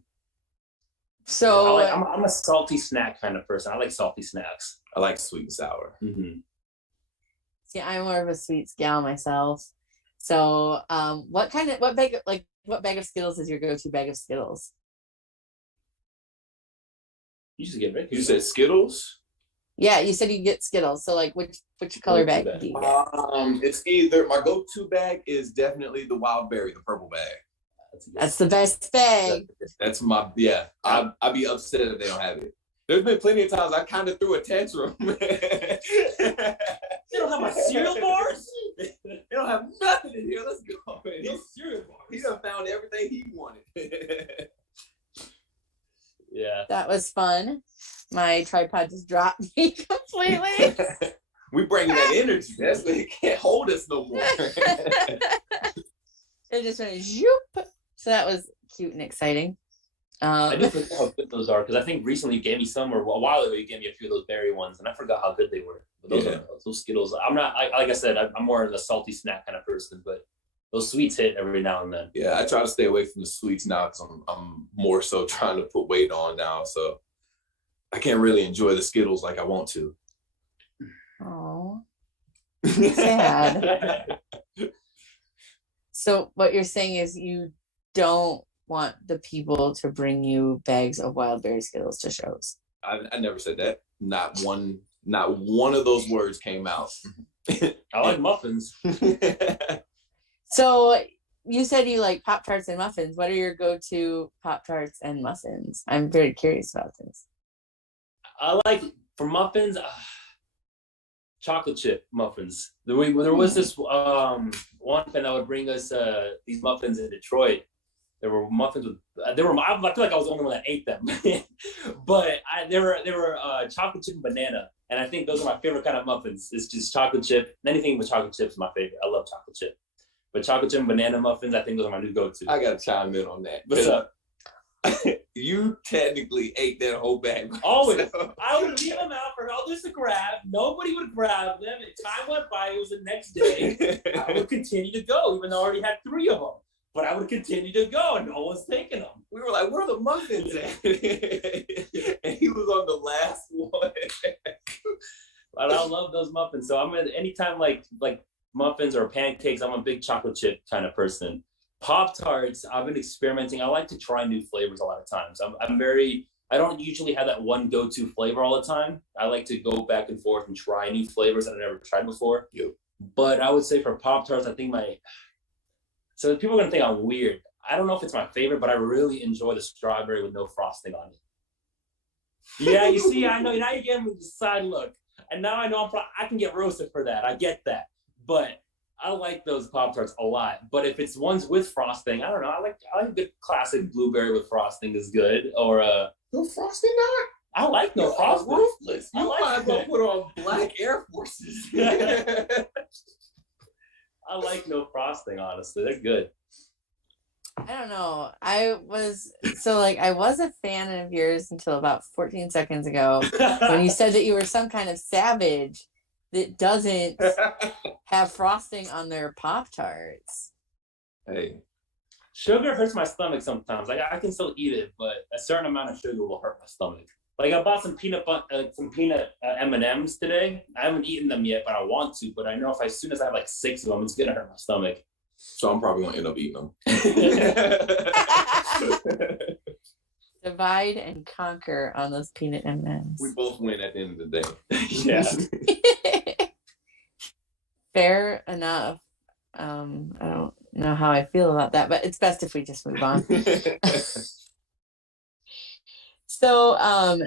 So I'm a salty snack kind of person. I like salty snacks. I like sweet and sour. Mm-hmm. see, I'm more of a sweets gal myself. So what bag of Skittles is your go-to bag of Skittles? You just get Rick. You said Skittles? Yeah, you said you get Skittles. So like which color bag do you get? It's either, my go-to bag is definitely the wild berry, the purple bag. That's the best bag. That's my, yeah. I'd be upset if they don't have it. There's been plenty of times I kind of threw a tantrum. They don't have my cereal bars? They don't have nothing in here. Let's go. No cereal bars. He done found everything he wanted. Yeah. That was fun. My tripod just dropped me completely. We bringing that energy. That's why it can't hold us no more. It just went zoop. So that was cute and exciting. I just looked at how good those are, because I think recently you gave me some, or a while ago you gave me a few of those berry ones, and I forgot how good they were. But those Skittles, like I said, I'm more of a salty snack kind of person, but those sweets hit every now and then. Yeah, I try to stay away from the sweets now because I'm more so trying to put weight on now, so I can't really enjoy the Skittles like I want to. Oh, sad. So what you're saying is you don't want the people to bring you bags of wild berry Skittles to shows. I never said that. Not one of those words came out. I like muffins. So you said you like Pop-Tarts and muffins. What are your go-to Pop-Tarts and muffins? I'm very curious about this. I like, for muffins, chocolate chip muffins. There was this one fan that would bring us these muffins in Detroit. There were muffins with I feel like I was the only one that ate them, but they were chocolate chip and banana, and I think those are my favorite kind of muffins. It's just chocolate chip. Anything with chocolate chip is my favorite. I love chocolate chip, but chocolate chip and banana muffins, I think those are my new go-to. I gotta chime in on that. What's up? You technically ate that whole bag. Always. I would leave them out for others to grab. Nobody would grab them. And time went by. It was the next day. I would continue to go, even though I already had 3 of them. But I would continue to go, and no one's taking them. We were like, where are the muffins at? And he was on the last one. But I love those muffins. So anytime like muffins or pancakes, I'm a big chocolate chip kind of person. Pop-Tarts, I've been experimenting. I like to try new flavors a lot of times. I don't usually have that one go-to flavor all the time. I like to go back and forth and try new flavors that I've never tried before. Yep. But I would say for Pop-Tarts, I think so people are gonna think I'm weird. I don't know if it's my favorite, but I really enjoy the strawberry with no frosting on it. Yeah, you see, I know, now you're getting me the side look. And now I know I can get roasted for that. I get that. But I like those Pop-Tarts a lot. But if it's ones with frosting, I don't know. I like the classic blueberry with frosting is good. Or no frosting on it? I like no frosting. Ruthless. You might as well put on black Air Forces. I like no frosting, honestly. They're good. I don't know. I was a fan of yours until about 14 seconds ago when you said that you were some kind of savage that doesn't have frosting on their Pop-Tarts. Hey. Sugar hurts my stomach sometimes. Like I can still eat it, but a certain amount of sugar will hurt my stomach. Like I bought some peanut M&Ms today. I haven't eaten them yet, but I want to. But I know as soon as I have like 6 of them, it's gonna hurt my stomach. So I'm probably gonna end up eating them. Divide and conquer on those peanut M&Ms. We both win at the end of the day. Yeah. Fair enough. I don't know how I feel about that, but it's best if we just move on. So,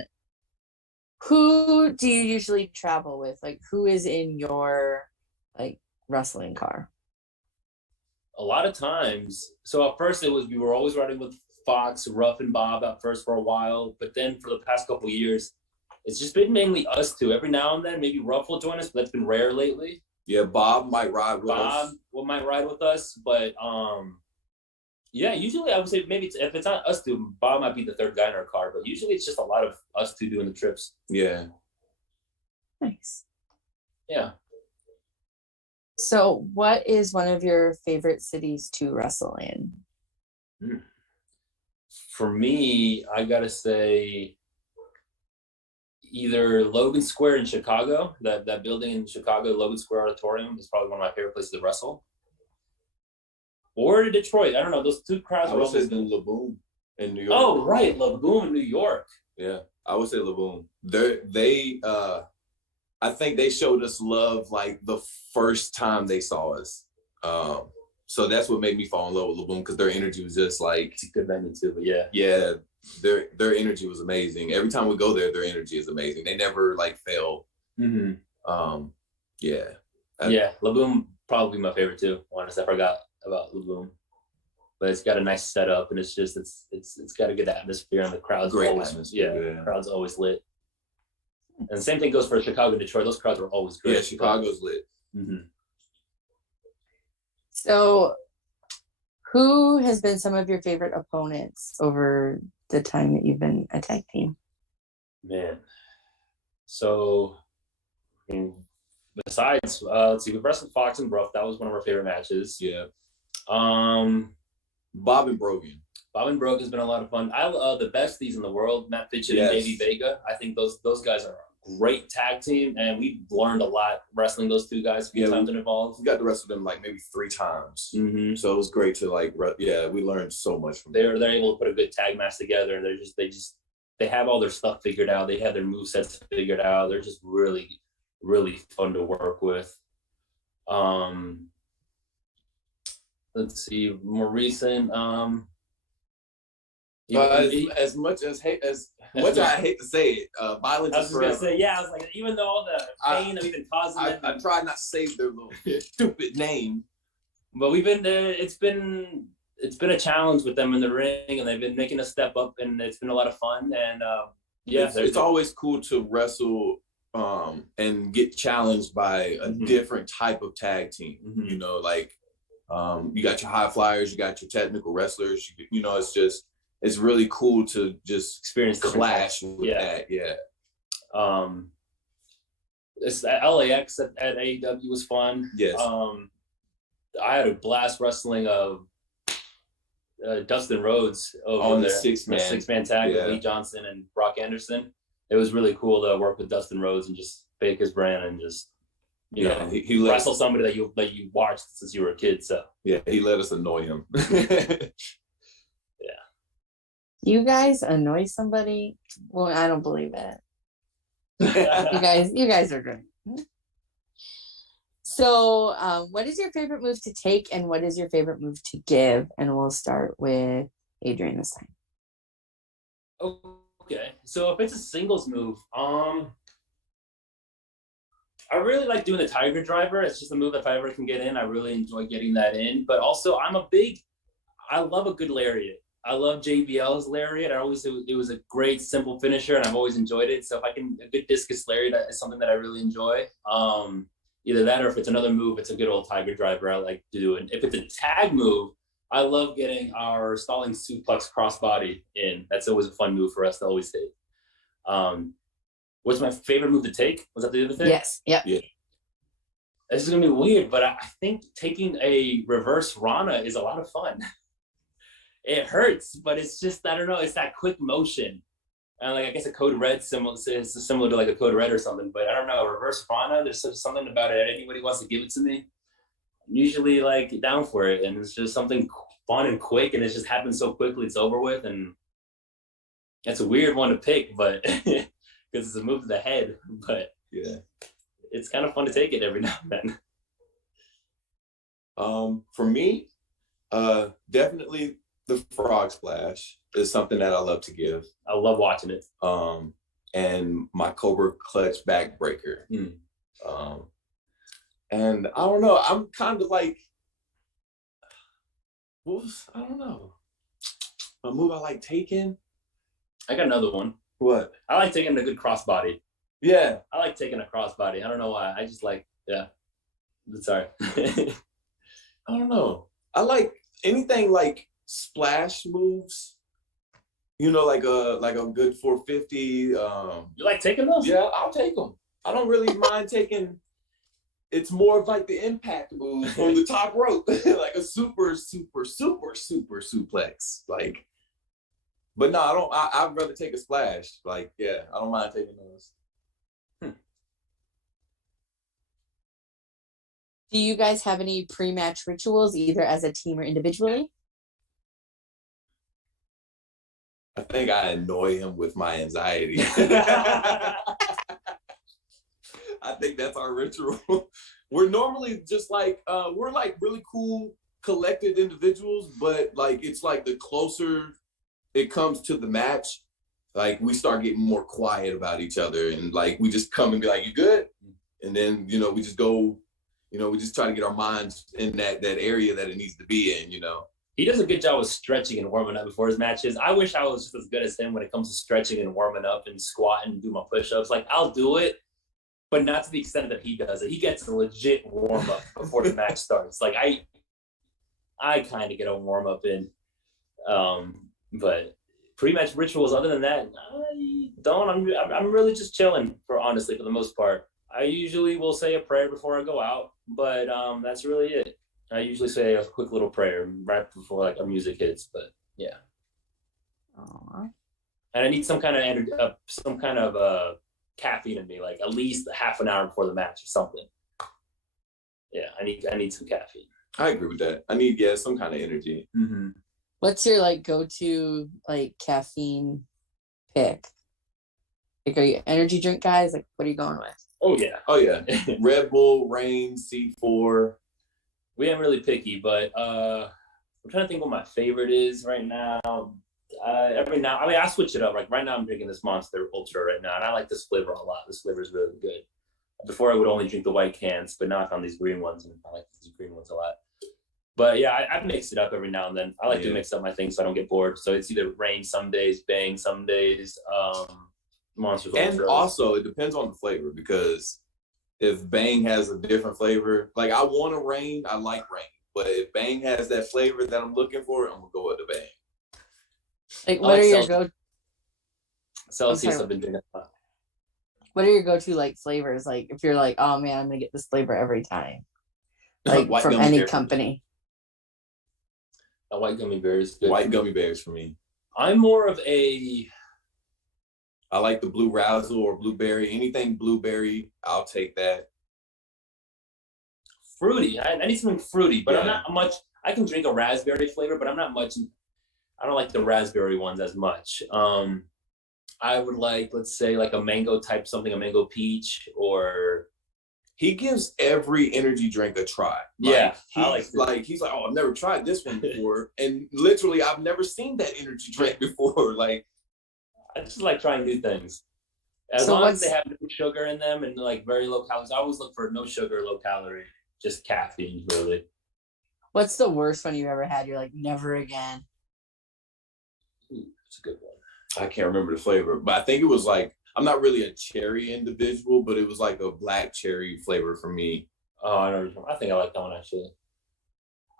who do you usually travel with? Like, who is in your like wrestling car? A lot of times. So at first we were always riding with Fox, Ruff, and Bob at first for a while, but then for the past couple of years, it's just been mainly us two. Every now and then, maybe Ruff will join us, but that's been rare lately. Yeah, Bob might ride with us. Bob might ride with us, but yeah, usually I would say maybe if it's not us two, Bob might be the third guy in our car, but usually it's just a lot of us two doing the trips. Yeah. Nice. Yeah. So, what is one of your favorite cities to wrestle in? For me, I gotta say either Logan Square in Chicago, that building in Chicago, Logan Square Auditorium, is probably one of my favorite places to wrestle. Or Detroit. I don't know. Those two crowds. I would say Laboon in New York. Oh, right, Laboon, New York. Yeah, I would say Laboon. I think they showed us love like the first time they saw us. So that's what made me fall in love with Laboon, because their energy was just like, it's a good venue too. But yeah, their energy was amazing. Every time we go there, their energy is amazing. They never like fail. Mm-hmm. Yeah, Laboon probably my favorite too. Honestly, I forgot about Laboon, but it's got a nice setup, and it's got a good atmosphere, and the crowd's great always atmosphere. The crowd's always lit. And the same thing goes for Chicago and Detroit. Those crowds are always great. Yeah, Chicago's lit. Mm-hmm. So, who has been some of your favorite opponents over the time that you've been a tag team? Man, so I mean, besides, let's see, we've wrestled Fox and Ruff. That was one of our favorite matches. Yeah. Bob and Brogan has been a lot of fun. I the besties in the world, Matt Fitchett and Davey Vega. I think those guys are a great tag team, and we've learned a lot wrestling those two guys a few times involved. We got to wrestle them like maybe 3 times. Mm-hmm. So it was great to like, we learned so much from them. They're able to put a good tag match together, and they have all their stuff figured out. They have their movesets figured out. They're just really, really fun to work with. Let's see, more recent. As much as I hate to say it, violence is forever. I was gonna say, I was like, even though all the pain of even causing them, I try not to say their little stupid name, but we've been there. It's been a challenge with them in the ring, and they've been making us step up, and it's been a lot of fun. And it's always cool to wrestle and get challenged by a different type of tag team. Mm-hmm. You know, like you got your high flyers, you got your technical wrestlers. It's really cool to just experience clash with that. Yeah. It's at LAX at AEW was fun. Yes. I had a blast wrestling Dustin Rhodes on the six-man tag with Lee Johnson and Brock Anderson. It was really cool to work with Dustin Rhodes and just fake his brand and just he wrestle somebody that you watched since you were a kid. So he let us annoy him. You guys annoy somebody? Well, I don't believe it. you guys are great. So, what is your favorite move to take, and what is your favorite move to give? And we'll start with Adrian this time. Okay, so if it's a singles move, I really like doing the Tiger Driver. It's just a move that if I ever can get in, I really enjoy getting that in. But also, I love a good lariat. I love JBL's lariat. It was a great, simple finisher, and I've always enjoyed it. So if a good discus lariat is something that I really enjoy. Either that, or if it's another move, it's a good old Tiger Driver I like to do. And if it's a tag move, I love getting our stalling suplex crossbody in. That's always a fun move for us to always take. What's my favorite move to take? Was that the other thing? Yes. Yep. Yeah. This is gonna be weird, but I think taking a reverse Rana is a lot of fun. It hurts, but it's just, I don't know, it's that quick motion. And I guess a code red is similar to like a code red or something, but I don't know, a reverse Rana, there's something about it. Anybody wants to give it to me, I'm usually like down for it. And it's just something fun and quick, and it just happens so quickly, it's over with. And it's a weird one to pick, but because it's a move to the head, but yeah, it's kind of fun to take it every now and then. For me, definitely the frog splash is something that I love to give. I love watching it. And my Cobra clutch backbreaker. And I don't know, I'm kind of like, I don't know, a move I like taking. I got another one. What? I like taking a good crossbody. Yeah. I like taking a crossbody. I don't know why. I just like, yeah. Sorry. I don't know. I like anything like splash moves. You know, like a good 450. You like taking those? Yeah, I'll take them. I don't really mind taking. It's more of like the impact move from the top rope, like a super suplex. Like, but no, I don't. I'd rather take a splash. Like, yeah, I don't mind taking those. Do you guys have any pre-match rituals, either as a team or individually? I think I annoy him with my anxiety. I think that's our ritual. We're normally just like, we're like really cool, collected individuals, but like, it's like the closer it comes to the match, like we start getting more quiet about each other. And like, we just come and be like, you good? And then, you know, we just go, you know, we just try to get our minds in that area that it needs to be in, you know. He does a good job of stretching and warming up before his matches. I wish I was just as good as him when it comes to stretching and warming up and squatting and do my push-ups. Like, I'll do it, but not to the extent that he does it. He gets a legit warm-up before the match starts. Like, I kind of get a warm-up in. But pre-match rituals, other than that, I don't. I'm really just chilling, honestly, for the most part. I usually will say a prayer before I go out, but that's really it. I usually say a quick little prayer right before like our music hits, but yeah. Aww. And I need some kind of energy, some kind of caffeine in me, like at least half an hour before the match or something. Yeah, I need some caffeine. I agree with that. I need some kind of energy. Mm-hmm. What's your like go-to like caffeine pick? Like, are you energy drink guys? Like, what are you going with? Oh yeah. Red Bull, Reign, C4. We ain't really picky, but I'm trying to think what my favorite is right now. I switch it up. Like right now, I'm drinking this Monster Ultra right now, and I like this flavor a lot. This flavor is really good. Before I would only drink the white cans, but now I found these green ones, and I like these green ones a lot. But yeah, I mix it up every now and then. I like to mix up my things so I don't get bored. So it's either Reign some days, Bang some days, Monster Ultra. And also, it depends on the flavor, because if Bang has a different flavor, like I want a Reign, I like Reign. But if Bang has that flavor that I'm looking for, I'm gonna go with the Bang. Like, what are your Celsius? I've been drinking a lot. What are your go-to like flavors? Like, if you're like, oh man, I'm gonna get this flavor every time, like from any company. A white gummy bear is good. White gummy bears for me. I'm more of a. I like the blue razzle or blueberry. Anything blueberry, I'll take that. Fruity. I need something fruity, but I'm not much. I can drink a raspberry flavor, but I'm not much. I don't like the raspberry ones as much. I would like, let's say, like a mango type something, a mango peach, or. He gives every energy drink a try. Yeah, he's like, oh, I've never tried this one before, and literally, I've never seen that energy drink before. Like, I just like trying new things. As long as they have no sugar in them and like very low calories. I always look for no sugar, low calorie, just caffeine, really. What's the worst one you've ever had? You're like, never again. Ooh, that's a good one. I can't remember the flavor, but I think it was like, I'm not really a cherry individual, but it was like a black cherry flavor for me. Oh, I think I like that one actually.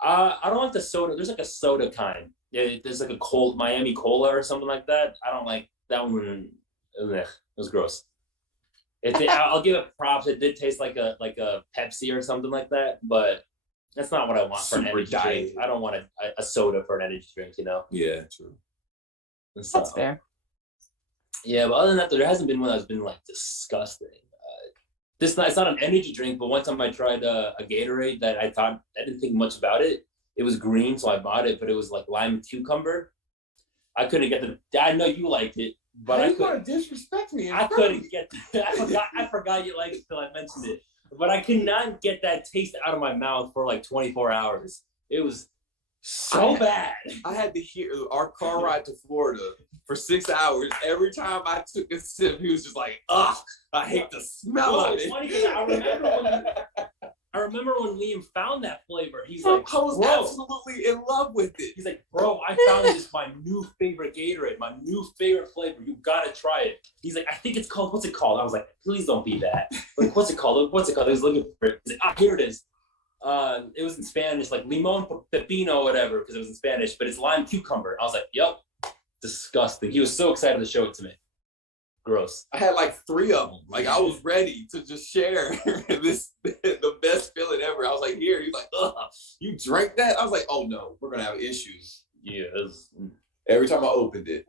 I don't like the soda. There's like a soda kind. Yeah, there's like a cold Miami Cola or something like that. I don't like that one. It was gross. I'll give it props. It did taste like a Pepsi or something like that, but that's not what I want for an energy drink. I don't want a soda for an energy drink, you know? Yeah, true. That's fair. Yeah, but other than that, there hasn't been one that's been like disgusting. It's not an energy drink, but one time I tried a Gatorade that I didn't think much about it. It was green, so I bought it, but it was like lime cucumber. I couldn't get I know you liked it, but I couldn't. You want to disrespect me? I couldn't get. I forgot you liked it until I mentioned it. but I could not get that taste out of my mouth for like 24 hours. It was so bad. I had to hear our car ride to Florida for 6 hours. Every time I took a sip, he was just like, ugh, I hate the smell of it. It's funny because I remember when Liam found that flavor. He's like, I was absolutely in love with it. He's like, bro, I found this my new favorite Gatorade, my new favorite flavor. You gotta try it. He's like, I think it's called, what's it called? I was like, please don't be that. Like, what's it called? What's it called? He was looking for it. He's like, here it is. It was in Spanish, like limon pepino, whatever, because it was in Spanish, but it's lime cucumber. I was like, yep, disgusting. He was so excited to show it to me. Gross. I had like 3 of them. Like I was ready to just share the best feeling ever. I was like, here. He's like, ugh, you drank that? I was like, oh no, we're gonna have issues. Yes. Every time I opened it.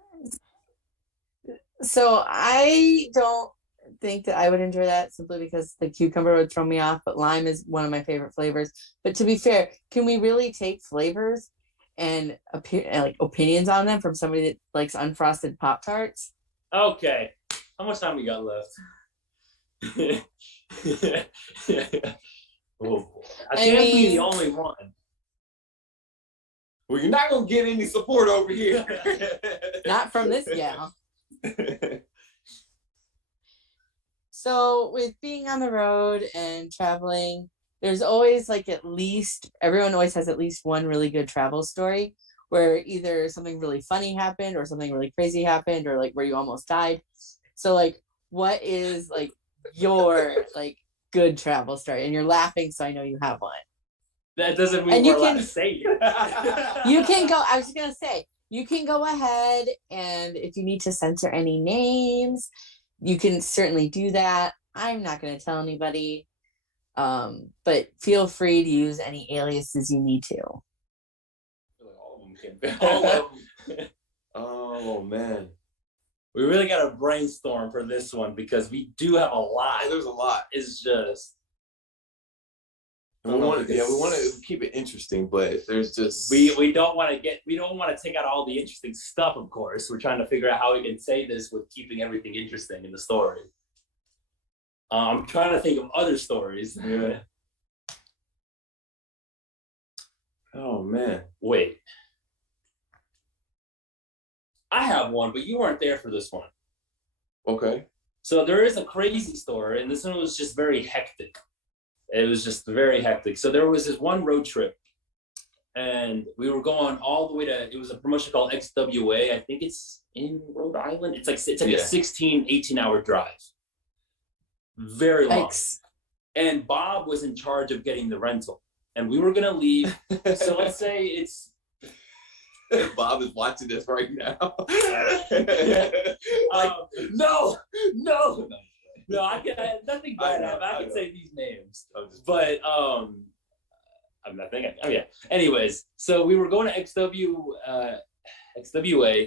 So I don't think that I would enjoy that simply because the cucumber would throw me off, but lime is one of my favorite flavors. But to be fair, can we really take flavors and like opinions on them from somebody that likes unfrosted Pop-Tarts? Okay. How much time we got left? Oh, I can't be the only one. Well, you're not gonna get any support over here. Not from this gal. So with being on the road and traveling, there's always like everyone always has at least one really good travel story where either something really funny happened or something really crazy happened or like where you almost died. So like, what is like your like good travel story? And you're laughing, so I know you have one. That doesn't mean we're allowed to say it. You can go, I was just gonna say, you can go ahead, and if you need to censor any names, you can certainly do that. I'm not going to tell anybody, but feel free to use any aliases you need to. All of them can. Oh man, we really got to brainstorm for this one because we do have a lot. There's a lot. It's just we want to keep it interesting, but there's just we don't want to take out all the interesting stuff. Of course, we're trying to figure out how we can say this with keeping everything interesting in the story. I'm trying to think of other stories. Yeah. Oh man, wait, I have one, but you weren't there for this one. Okay. So there is a crazy story, and this one was just very hectic. It was just very hectic. So there was this one road trip, and we were going all the way to, it was a promotion called XWA. I think it's in Rhode Island. It's like a 16, 18-hour drive. Very long. Thanks. And Bob was in charge of getting the rental. And we were going to leave. So let's say it's... Bob is watching this right now. No, nothing bad happened. I can say these names, but I'm not thinking. Oh yeah. Anyways, so we were going to XWA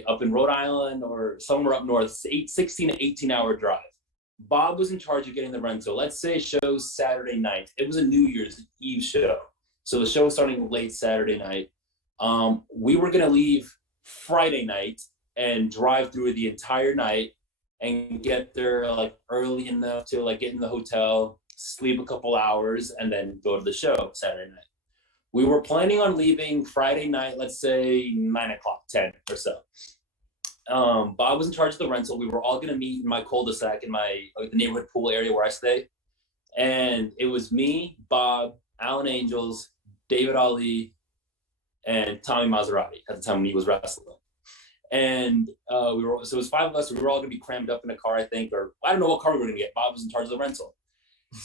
up in Rhode Island or somewhere up north. 16 to 18-hour drive. Bob was in charge of getting the rental. Let's say show's Saturday night. It was a New Year's Eve show, so the show was starting late Saturday night. We were gonna leave Friday night and drive through the entire night and get there like early enough to like get in the hotel, sleep a couple hours, and then go to the show Saturday night. We were planning on leaving Friday night, let's say 9 o'clock, 10 or so. Bob was in charge of the rental. We were all gonna meet in my cul-de-sac in the neighborhood pool area where I stay. And it was me, Bob, Alan Angels, David Ali, and Tommy Maserati at the time when he was wrestling. And so it was 5 of us. We were all gonna be crammed up in a car, I think, or I don't know what car we were gonna get. Bob was in charge of the rental.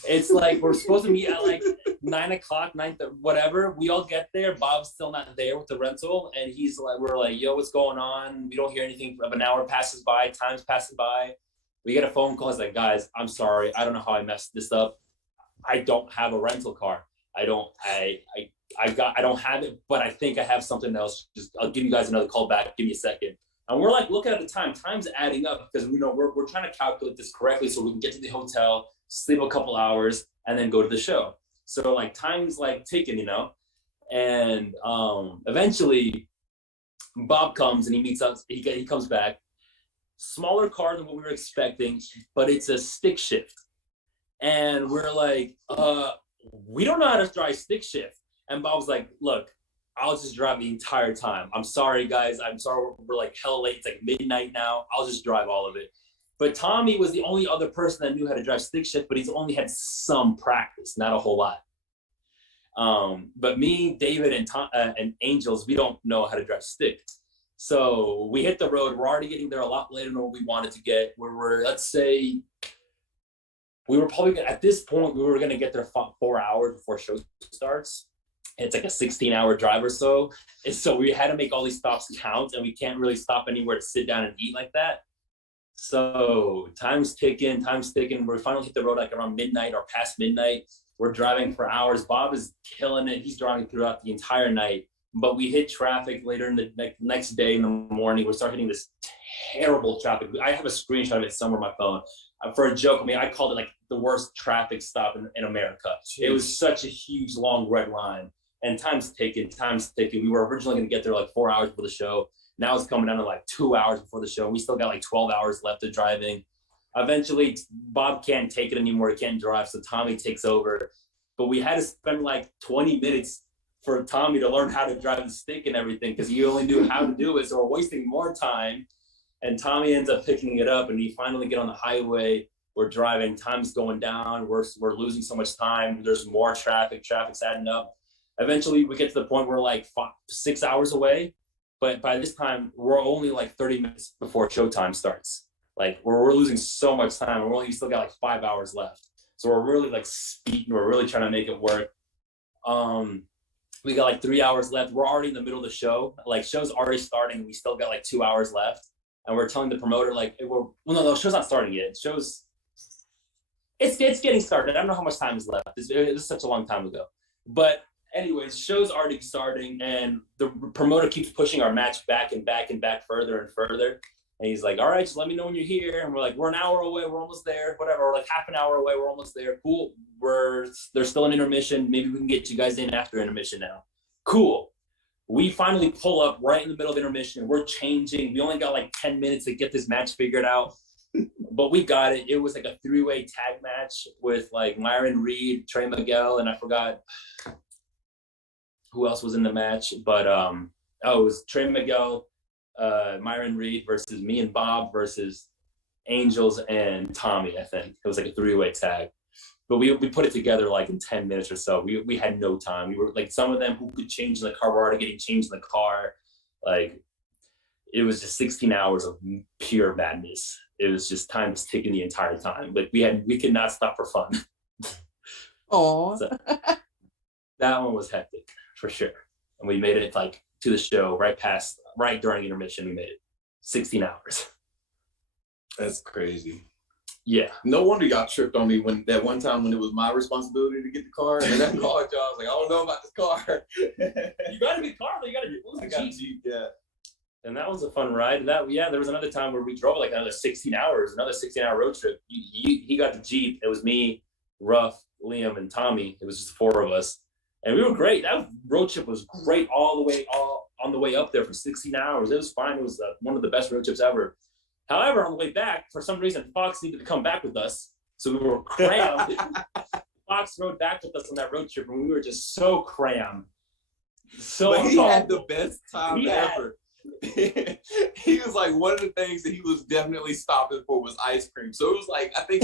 It's like we're supposed to meet at like 9 o'clock, whatever. We all get there. Bob's still not there with the rental, and he's like, we're like, yo, what's going on? We don't hear anything. An hour passes by, time's passing by. We get a phone call. It's like, guys, I'm sorry. I don't know how I messed this up. I don't have a rental car. I don't have it, but I think I have something else. I'll give you guys another call back. Give me a second. And we're like looking at the time. Time's adding up because we're trying to calculate this correctly so we can get to the hotel, sleep a couple hours, and then go to the show. So like time's like ticking, and eventually Bob comes and he meets us. He comes back, smaller car than what we were expecting, but it's a stick shift. And we're like, we don't know how to drive stick shift. And Bob was like, look, I'll just drive the entire time. I'm sorry, guys. I'm sorry. We're like hell late. It's like midnight now. I'll just drive all of it. But Tommy was the only other person that knew how to drive stick shift, but he's only had some practice, not a whole lot. But me, David, and Angels, we don't know how to drive stick. So we hit the road. We're already getting there a lot later than what we wanted to get. Let's say, we were probably, at this point, we were going to get there 4 hours before show starts. It's like a 16-hour drive or so. And so we had to make all these stops count, and we can't really stop anywhere to sit down and eat like that. So time's ticking. We finally hit the road like around midnight or past midnight. We're driving for hours. Bob is killing it. He's driving throughout the entire night. But we hit traffic later in the next day in the morning. We start hitting this terrible traffic. I have a screenshot of it somewhere on my phone. For a joke, I mean, I called it like the worst traffic stop in America. Jeez. It was such a huge, long red line. And time's ticking. We were originally going to get there like 4 hours before the show. Now it's coming down to like 2 hours before the show. We still got like 12 hours left of driving. Eventually, Bob can't take it anymore. He can't drive, so Tommy takes over. But we had to spend like 20 minutes for Tommy to learn how to drive the stick and everything, because he only knew how to do it. So we're wasting more time. And Tommy ends up picking it up, and we finally get on the highway. We're driving. Time's going down. We're losing so much time. There's more traffic. Traffic's adding up. Eventually, we get to the point where we're like 6 hours away. But by this time, we're only like 30 minutes before showtime starts. Like we're losing so much time. We still got like 5 hours left. So we're really like speeding. We're really trying to make it work. We got like 3 hours left. We're already in the middle of the show. Like show's already starting. We still got like 2 hours left. And we're telling the promoter like, no, show's not starting yet. It's getting started. I don't know how much time is left. It was such a long time ago. But anyways, show's already starting, and the promoter keeps pushing our match back and back further and further. And he's like, all right, just let me know when you're here. And we're like, we're an hour away. We're almost there. Whatever. We're like half an hour away. We're almost there. Cool. There's still an intermission. Maybe we can get you guys in after intermission now. Cool. We finally pull up right in the middle of intermission. We're changing. We only got like 10 minutes to get this match figured out. But we got it. It was like a 3-way tag match with like Myron Reed, Trey Miguel, and I forgot who else was in the match. But it was Trey Miguel, Myron Reed versus me and Bob versus Angels and Tommy, I think. It was like a 3-way tag. But we put it together like in 10 minutes or so. We had no time. We were like, some of them who could change in the car were already getting changed in the car. Like, it was just 16 hours of pure madness. It was just time was ticking the entire time. But we could not stop for fun. Oh, so, that one was hectic for sure. And we made it like to the show right during intermission. We made it 16 hours. That's crazy. Yeah. No wonder y'all tripped on me when that one time when it was my responsibility to get the car. And then I called y'all. I was like, I don't know about this car. You got to get car, though. You got to get I got a Jeep, yeah. And that was a fun ride. There was another time where we drove like another 16 hours, another 16-hour road trip. He got the Jeep. It was me, Ruff, Liam, and Tommy. It was just 4 of us. And we were great. That road trip was great all on the way up there for 16 hours. It was fine. It was one of the best road trips ever. However, on the way back, for some reason, Fox needed to come back with us. So we were crammed. Fox rode back with us on that road trip, and we were just so crammed. But he had the best time ever. He was like, one of the things that he was definitely stopping for was ice cream. So it was like, I think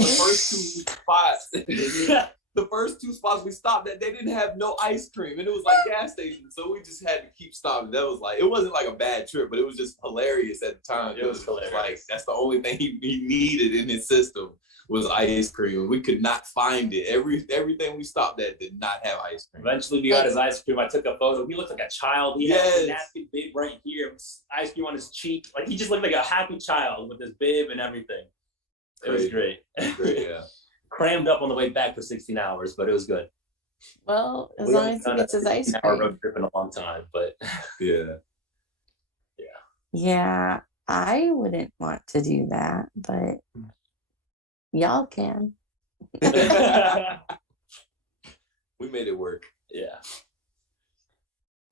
the first 2 spots we stopped at, they didn't have no ice cream, and it was like gas stations, so we just had to keep stopping. That was like, it wasn't like a bad trip, but it was just hilarious at the time. It was hilarious. Like, that's the only thing he needed in his system was ice cream. We could not find it. Everything we stopped at did not have ice cream. Eventually we got his ice cream. I took a photo. He looked like a child. He had a napkin bib right here, ice cream on his cheek. Like, he just looked like a happy child with his bib and everything. It was great. Great, yeah. Crammed up on the way back for 16 hours, but it was good. Well, as long as he gets his ice cream. Road trip in a long time, but yeah, I wouldn't want to do that, but y'all can. We made it work. Yeah.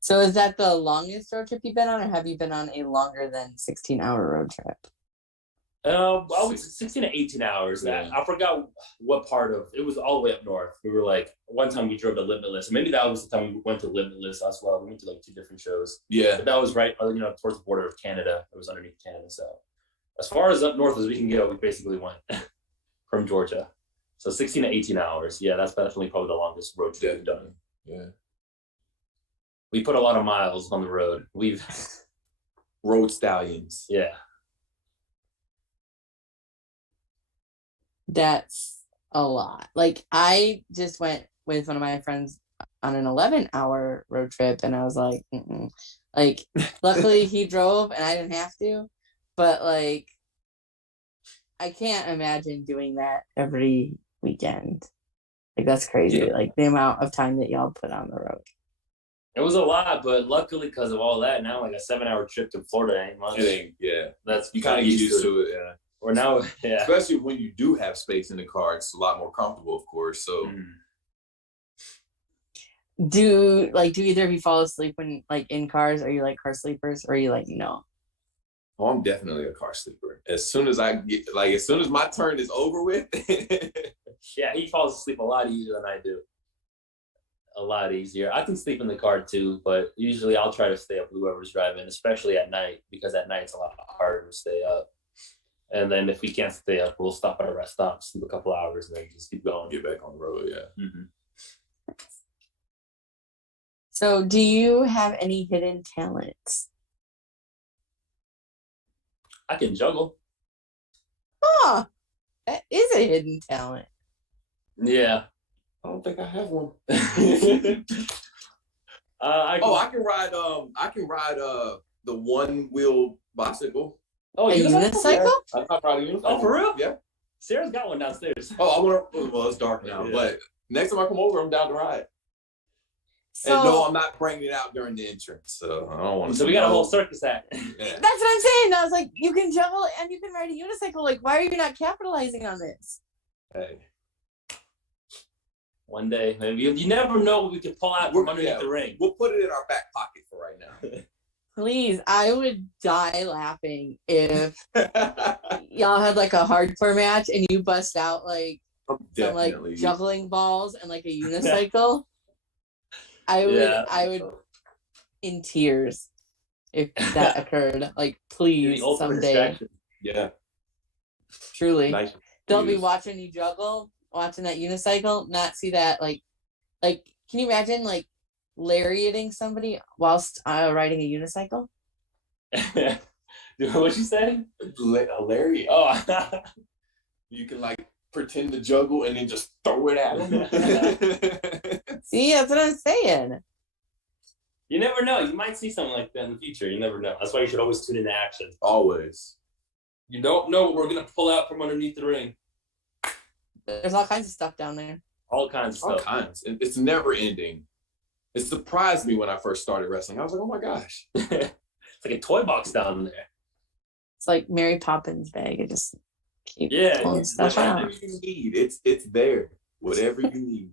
So is that the longest road trip you've been on, or have you been on a longer than 16-hour road trip? I was 16 to 18 hours. Yeah. I forgot what part of it was. All the way up north. We were like one time we drove to Limitless, and maybe that was the time we went to Limitless as well. We went to like 2 different shows. Yeah, but that was right, towards the border of Canada. It was underneath Canada. So as far as up north as we can go, we basically went from Georgia. So 16 to 18 hours. Yeah, that's definitely probably the longest road trip we've done. Yeah, we put a lot of miles on the road. We've road stallions. Yeah. That's a lot. Like, I just went with one of my friends on an 11-hour road trip, and I was like, mm-mm. Like, luckily he drove and I didn't have to, but like, I can't imagine doing that every weekend. Like, that's crazy. Yeah. Like, the amount of time that y'all put on the road. It was a lot, but luckily because of all that, now like a 7-hour trip to Florida ain't much. Yeah. That's you kind of get used to it. Yeah. Or now, yeah. Especially when you do have space in the car, it's a lot more comfortable, of course. So, do either of you fall asleep when like in cars? Are you like car sleepers, or are you like no? Oh, I'm definitely a car sleeper. As soon as my turn is over with. Yeah, he falls asleep a lot easier than I do. A lot easier. I can sleep in the car too, but usually I'll try to stay up with whoever's driving, especially at night, because at night it's a lot harder to stay up. And then if we can't stay up, we'll stop at a rest stop, sleep a couple hours, and then just keep going. Get back on the road, yeah. Mm-hmm. So do you have any hidden talents? I can juggle. Oh, that is a hidden talent. Yeah. I don't think I have one. I can ride the one-wheel bicycle. Oh, a unicycle? Yeah. I ride a unicycle. Oh, for real? Yeah. Sarah's got one downstairs. Well, it's dark now, but next time I come over, I'm down to ride. So, and no, I'm not bringing it out during the entrance, so I don't want to. So we got a whole circus act. Yeah. That's what I'm saying. I was like, you can juggle and you can ride a unicycle. Like, why are you not capitalizing on this? Hey. One day, maybe you never know what we can pull out from underneath the ring. We'll put it in our back pocket for right now. Please, I would die laughing if y'all had like a hardcore match and you bust out like some like juggling balls and like a unicycle. I would in tears if that occurred. Like, please someday. Yeah. Truly. Nice. They'll be watching you juggle, watching that unicycle, not see that like can you imagine like lariating somebody whilst riding a unicycle? What'd you say? A lariat. Oh, you can like pretend to juggle and then just throw it at them. See, that's what I'm saying. You never know. You might see something like that in the future. You never know. That's why you should always tune into action. Always. You don't know what we're gonna pull out from underneath the ring. There's all kinds of stuff down there. All kinds of stuff. All kinds. It's never ending. It surprised me when I first started wrestling. I was like, oh my gosh. It's like a toy box down there. It's like Mary Poppins bag. It just keeps pulling stuff whatever out. you need. It's there. Whatever you need.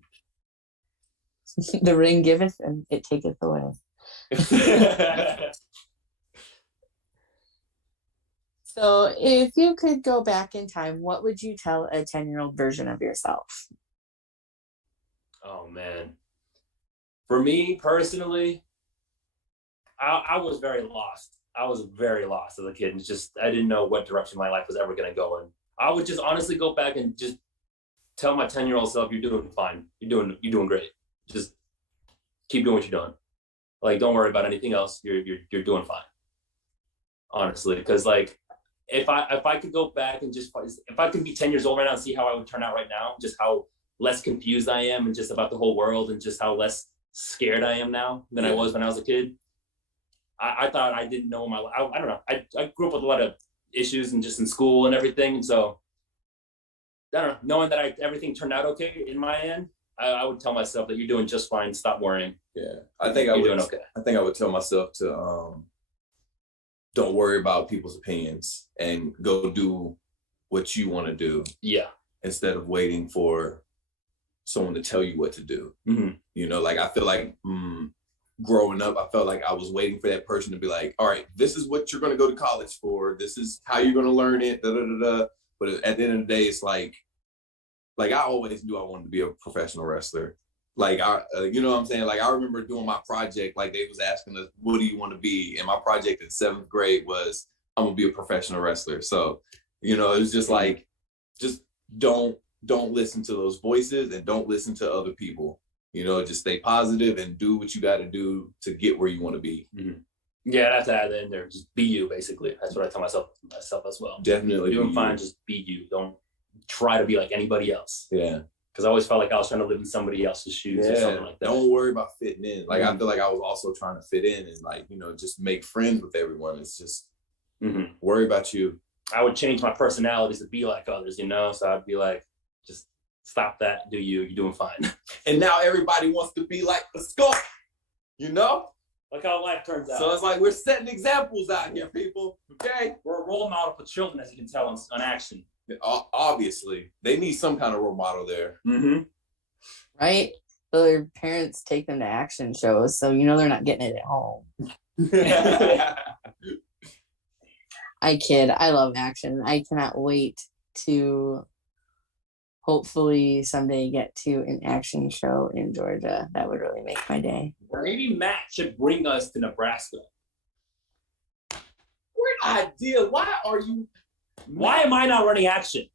The ring giveth and it taketh away. So if you could go back in time, what would you tell a 10-year-old version of yourself? Oh, man. For me personally, I was very lost. I was very lost as a kid. It's just, I didn't know what direction my life was ever going to go in. I would just honestly go back and just tell my 10-year-old self, you're doing fine. You're doing great. Just keep doing what you're doing. Like, don't worry about anything else. You're doing fine. Honestly, because like, if I could go back and just, if I could be 10 years old right now and see how I would turn out right now, just how less confused I am and just about the whole world and just how less scared I am now than I was when I was a kid. I thought I didn't know my life. I don't know. I grew up with a lot of issues and just in school and everything. And so, I don't know, knowing that everything turned out okay in my end, I would tell myself that you're doing just fine. Stop worrying. Yeah. I think I would tell myself to, don't worry about people's opinions and go do what you want to do. Yeah. Instead of waiting for someone to tell you what to do. Mm-hmm. You know, like I feel like growing up, I felt like I was waiting for that person to be like, all right, this is what you're going to go to college for. This is how you're going to learn it. Da, da, da, da. But at the end of the day, it's like I always knew I wanted to be a professional wrestler. Like, you know what I'm saying? Like, I remember doing my project, like they was asking us, what do you want to be? And my project in 7th grade was, I'm going to be a professional wrestler. So, you know, it was just like, just don't listen to those voices and don't listen to other people. You know, just stay positive and do what you got to do to get where you want to be. Mm-hmm. Yeah, that's that in there. Just be you, basically. That's what I tell myself as well. Definitely. Doing fine, just be you. Don't try to be like anybody else. Yeah. Because I always felt like I was trying to live in somebody else's shoes or something like that. Don't worry about fitting in. Like, I feel like I was also trying to fit in and, like, you know, just make friends with everyone. It's just worry about you. I would change my personalities to be like others, you know? So I'd be like, just stop that, do you, you're doing fine. And now everybody wants to be like the Skulk, you know? Look how life turns out. So it's like we're setting examples out here, people, okay? We're a role model for children, as you can tell on action. Obviously, they need some kind of role model there. Right? So their parents take them to action shows, so you know they're not getting it at home. I kid. I love action. I cannot wait to hopefully someday get to an action show in Georgia. That would really make my day. Maybe Matt should bring us to Nebraska. Weird idea. Why am I not running action?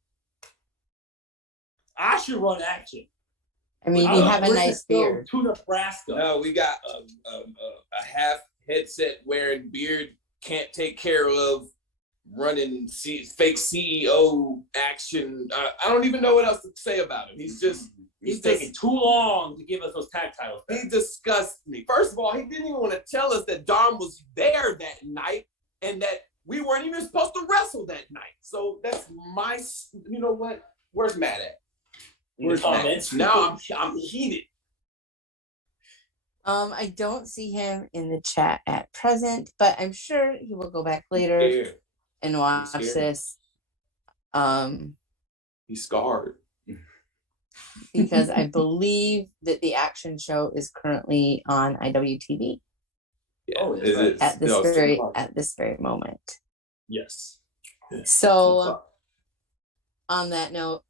I should run action. I mean, you have a nice beard. To Nebraska. No, we got a half headset wearing beard, can't take care of, running fake CEO action. I don't even know what else to say about him. He's taking too long to give us those tag titles back. He disgusts me. First of all, he didn't even want to tell us that Dom was there that night and that we weren't even supposed to wrestle that night. So that's my, you know what? Where's Matt at? Where's Matt? Now I'm heated. I don't see him in the chat at present, but I'm sure he will go back later and watch this. He's scarred. Because I believe that the action show is currently on IWTV. Yeah, at this very moment. Yes. So on that note,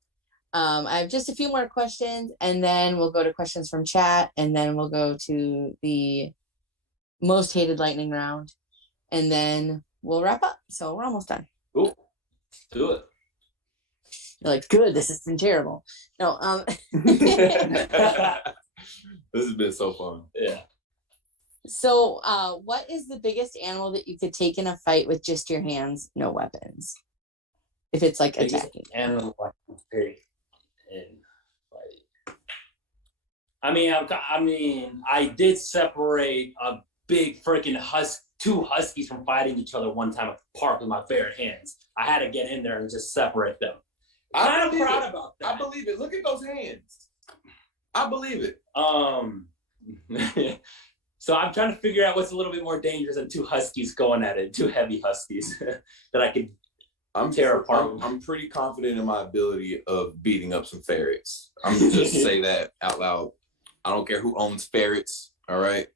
I have just a few more questions, and then we'll go to questions from chat, and then we'll go to the most hated lightning round, and then we'll wrap up. So we're almost done. Cool. Do it. You're like, good, this has been terrible. No, this has been so fun. Yeah. So what is the biggest animal that you could take in a fight with just your hands, no weapons? If it's like attacking. Animal I can take in fight. I mean, I did separate a big freaking two huskies from fighting each other one time at the park with my bare hands. I had to get in there and just separate them. I'm proud about that. I believe it. Look at those hands. I believe it. So I'm trying to figure out what's a little bit more dangerous than two huskies going at it, two heavy huskies that I could tear apart. I'm pretty confident in my ability of beating up some ferrets. I'm gonna just say that out loud. I don't care who owns ferrets. All right.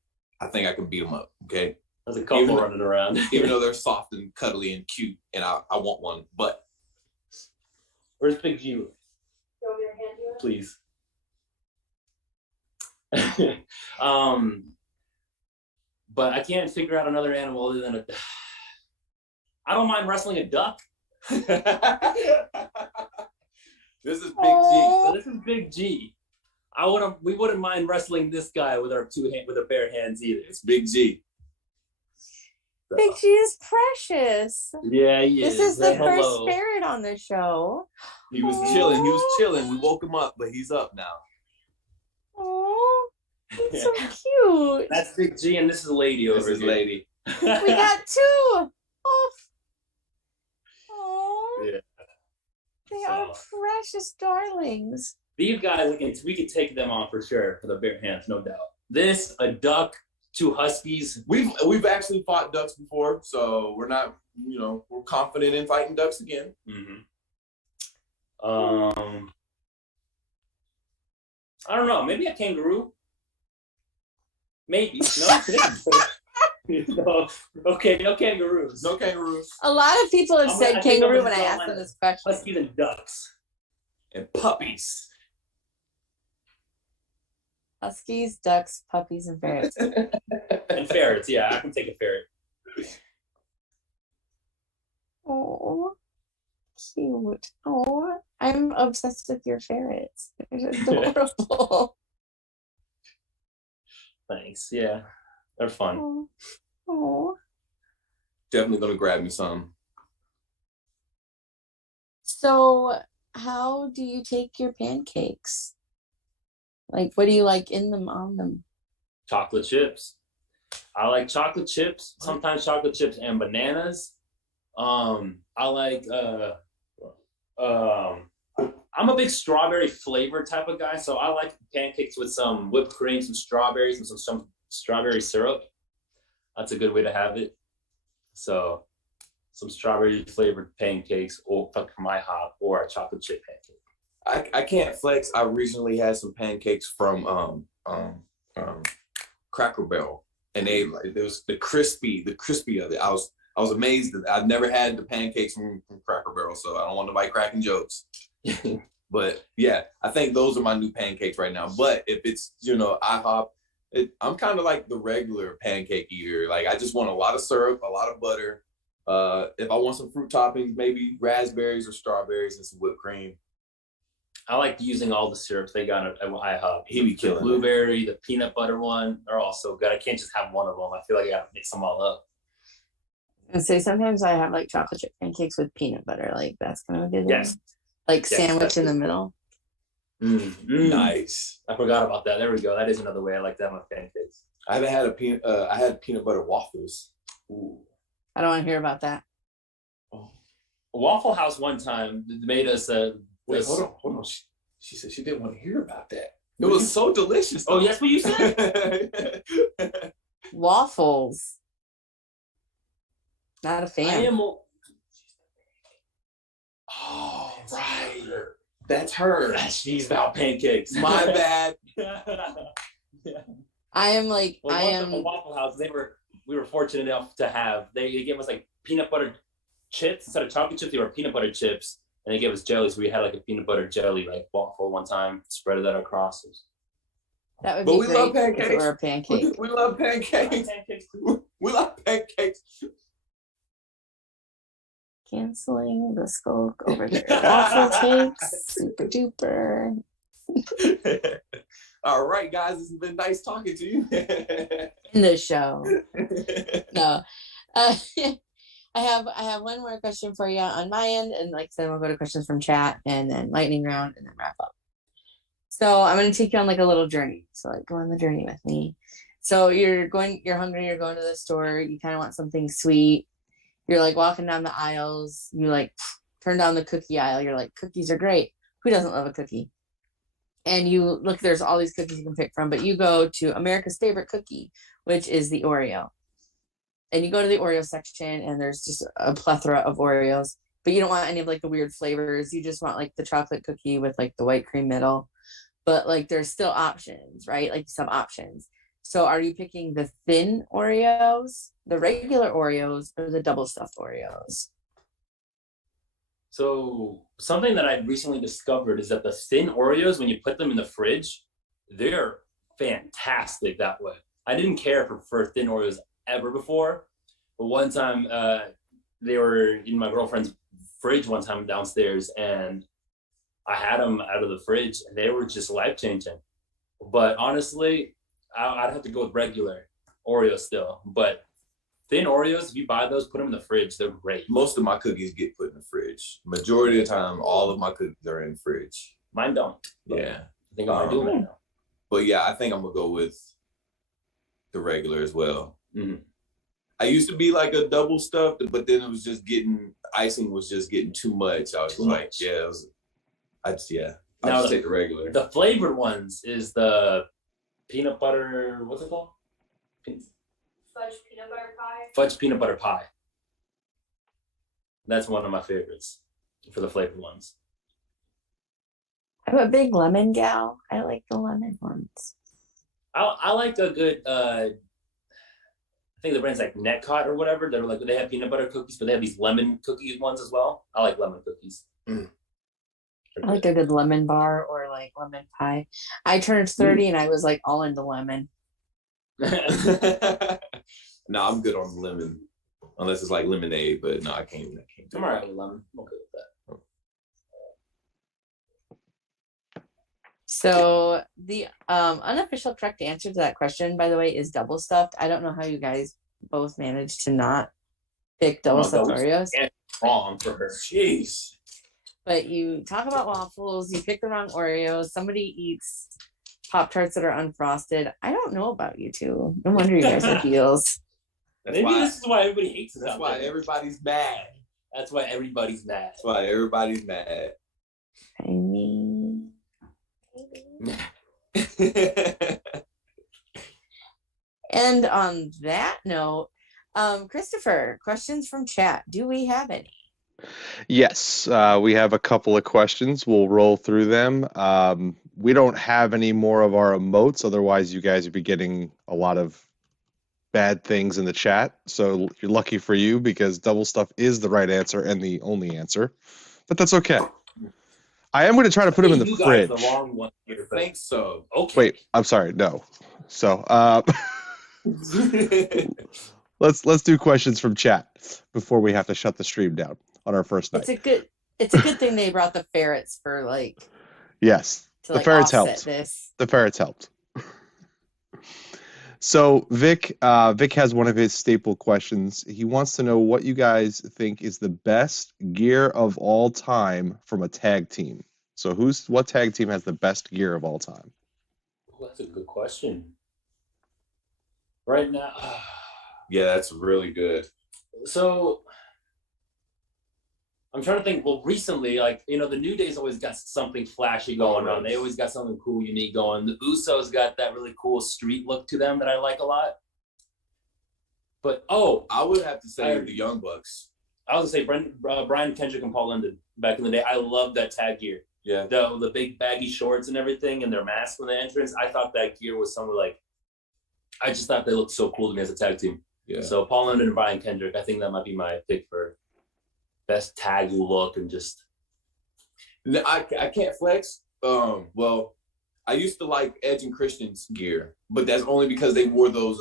I think I can beat them up. Okay. There's a couple running around. Even though they're soft and cuddly and cute, and I want one, but. Where's Big G? Please. But I can't figure out another animal other than I don't mind wrestling a duck. This is Big G. So this is Big G. We wouldn't mind wrestling this guy with our bare hands either. It's Big G. So. Big G is precious. Yeah, he is. This is the first ferret on the show. He was chilling. We woke him up, but he's up now. Oh, he's so cute. That's Big G, and this is Lady over here. Lady. We got two. Oh. Yeah. They are precious darlings. These guys, we could take them on for sure for the bare hands, no doubt. This, a duck, two huskies. We've actually fought ducks before, so we're not, we're confident in fighting ducks again. I don't know, maybe a kangaroo. Maybe. No. Okay, no kangaroos. No kangaroos. A lot of people have said kangaroo when I asked them this question. Huskies and ducks. And puppies. Huskies, ducks, puppies, and ferrets. And ferrets, yeah, I can take a ferret. Oh, cute. Oh, I'm obsessed with your ferrets. They're adorable. Thanks, yeah. They're fun. Oh. Oh. Definitely gonna grab me some. So, how do you take your pancakes? Like, what do you like in them, on them? Chocolate chips. I like chocolate chips, sometimes chocolate chips and bananas. I like I'm a big strawberry flavor type of guy, so I like pancakes with some whipped cream, some strawberries, and some strawberry syrup. That's a good way to have it. So some strawberry flavored pancakes or from IHOP or a chocolate chip pancake. I can't flex. I recently had some pancakes from Cracker Barrel, and it was the crispy of it. I was amazed that I've never had the pancakes from Cracker Barrel, so I don't want nobody cracking jokes. But yeah, I think those are my new pancakes right now. But if it's IHOP, I'm kind of like the regular pancake eater. Like I just want a lot of syrup, a lot of butter. If I want some fruit toppings, maybe raspberries or strawberries and some whipped cream. I like using all the syrups they got at IHOP. He be killing the blueberry, the peanut butter one. They're all so good. I can't just have one of them. I feel like I gotta mix them all up. And so sometimes I have like chocolate chip pancakes with peanut butter. Like that's kind of a good one. Yes. Like sandwich in the middle. Nice. I forgot about that. There we go. That is another way I like to have my pancakes. I haven't had I had peanut butter waffles. Ooh. I don't want to hear about that. Oh. Waffle House one time made us Wait, hold on. She said she didn't want to hear about that. It was so delicious. Oh, that's what you said? Waffles. Not a fan. Oh, right. That's her. She's Val Pancakes. My bad. Yeah. I am like, Well, I am. Waffle House, we were fortunate enough to have, they gave us like peanut butter chips. Instead of chocolate chips, they were peanut butter chips. And they gave us jellies. We had like a peanut butter jelly, like waffle one time, spread that across. That would But be we great love pancakes. if it were a pancake. We love pancakes. We love pancakes. Canceling the Skulk over here. Waffle cakes, super duper. All right, guys, it's been nice talking to you. In the show. No. I have one more question for you on my end, and like I said, we'll go to questions from chat and then lightning round and then wrap up. So I'm gonna take you on like a little journey. So like go on the journey with me. So you're hungry, you're going to the store, you kind of want something sweet. You're like walking down the aisles, you like turn down the cookie aisle, you're like, cookies are great. Who doesn't love a cookie? And you look, there's all these cookies you can pick from, but you go to America's favorite cookie, which is the Oreo. And you go to the Oreo section and there's just a plethora of Oreos, but you don't want any of like the weird flavors. You just want like the chocolate cookie with like the white cream middle, but like there's still options, right? Like some options. So are you picking the thin Oreos, the regular Oreos, or the double stuffed Oreos? So something that I recently discovered is that the thin Oreos, when you put them in the fridge, they're fantastic that way. I didn't care for thin Oreos ever before, but one time they were in my girlfriend's fridge one time downstairs, and I had them out of the fridge, and they were just life-changing. But honestly, I'd have to go with regular Oreos still. But thin Oreos, if you buy those, put them in the fridge. They're great. Most of my cookies get put in the fridge. Majority of the time, all of my cookies are in the fridge. Mine don't. Yeah. I think I'm doing it now. But yeah, I think I'm going to go with the regular as well. Mm-hmm. I used to be like a double stuffed, but then it was just icing was just getting too much. I was like, yeah, I'll just take the regular. The flavored ones is the peanut butter, what's it called? Fudge peanut butter pie. Fudge peanut butter pie. That's one of my favorites for the flavored ones. I'm a big lemon gal. I like the lemon ones. I like a good. I think the brand's like Netcot or whatever. They're like they have peanut butter cookies, but they have these lemon cookie ones as well. I like lemon cookies. I like a good lemon bar or like lemon pie. I turned 30 and I was like all into lemon. No, I'm good on lemon, unless it's like lemonade. But no, I can't. I'm alright with lemon. I'm okay with that. So the unofficial correct answer to that question, by the way, is double stuffed. I don't know how you guys both managed to not pick double stuffed Oreos. Wrong for her. Jeez. But you talk about waffles, you pick the wrong Oreos. Somebody eats Pop-Tarts that are unfrosted. I don't know about you two. No wonder you guys are heels. Maybe this is why everybody hates us. That's why everybody's mad. That's why everybody's mad. That's why everybody's mad. I mean, and on that note, Christopher, questions from chat. Do we have any? Yes, we have a couple of questions. We'll roll through them. We don't have any more of our emotes, otherwise you guys would be getting a lot of bad things in the chat. So you're lucky for you because double stuff is the right answer and the only answer. But that's okay. I am going to try to put them in the fridge. The wrong one here, I think so. Okay. Wait, I'm sorry. No. So let's do questions from chat before we have to shut the stream down on our first night. It's a good thing they brought the ferrets for like. Yes, to, the like, ferrets helped. The ferrets helped. So Vic has one of his staple questions. He wants to know what you guys think is the best gear of all time from a tag team. So what tag team has the best gear of all time? Well, that's a good question. Right now, yeah, that's really good. So I'm trying to think. Well, recently, like, the New Day's always got something flashy going on. They always got something cool, unique going. The Usos got that really cool street look to them that I like a lot. But I would have to say the Young Bucks. I was gonna say Brian Kendrick and Paul London back in the day. I loved that tag gear. Yeah. The big baggy shorts and everything, and their mask when they entrance. I thought that gear was somewhere like. I just thought they looked so cool to me as a tag team. Yeah. So Paul London and Brian Kendrick, I think that might be my pick for best tag look and just. I can't flex. Well, I used to like Edge and Christian's gear, but that's only because they wore those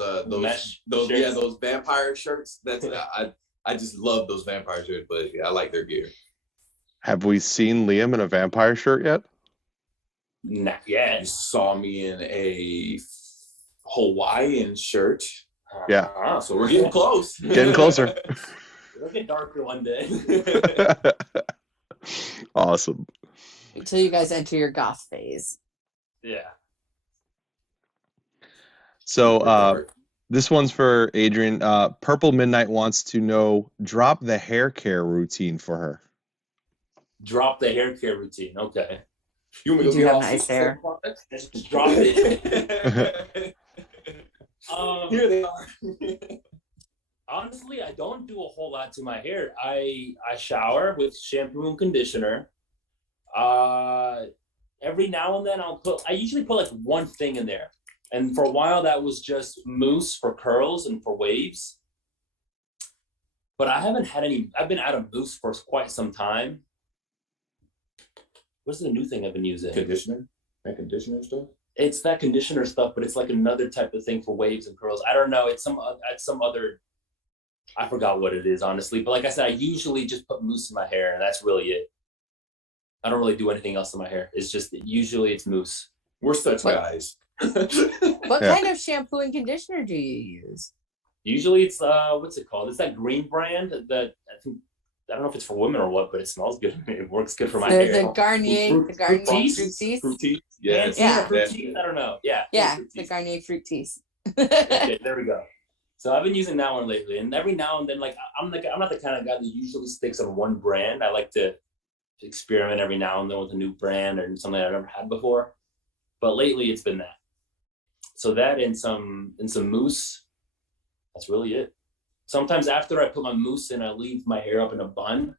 vampire shirts. That's I just love those vampire shirts, but yeah, I like their gear. Have we seen Liam in a vampire shirt yet? Not yet. You saw me in a Hawaiian shirt. Yeah. So we're getting close. Getting closer. It'll get darker one day. Awesome. Until you guys enter your goth phase. Yeah. So this one's for Adrian. Purple Midnight wants to know, drop the hair care routine for her. Drop the hair care routine. Okay. You do have nice hair. Just drop it. Here they are. Honestly, I don't do a whole lot to my hair. I shower with shampoo and conditioner. Every now and then I usually put like one thing in there. And for a while that was just mousse for curls and for waves. But I haven't had I've been out of mousse for quite some time. What's the new thing I've been using? Conditioner? That conditioner stuff? It's that conditioner stuff, but it's like another type of thing for waves and curls. I don't know. It's some other, I forgot what it is, honestly. But like I said, I usually just put mousse in my hair, and that's really it. I don't really do anything else in my hair. It's just, usually it's mousse. We're such guys. What kind of shampoo and conditioner do you use? Usually it's, what's it called? It's that green brand that I don't know if it's for women or what, but it smells good. It works good for my hair. The Garnier Fructis. Yes. Yeah. Fructis? I don't know. Yeah. Yeah, the Garnier Fructis. Okay, there we go. So I've been using that one lately, and every now and then, like I'm not the kind of guy that usually sticks on one brand. I like to experiment every now and then with a new brand or something I've never had before. But lately, it's been that. So that and some mousse. That's really it. Sometimes after I put my mousse in, I leave my hair up in a bun,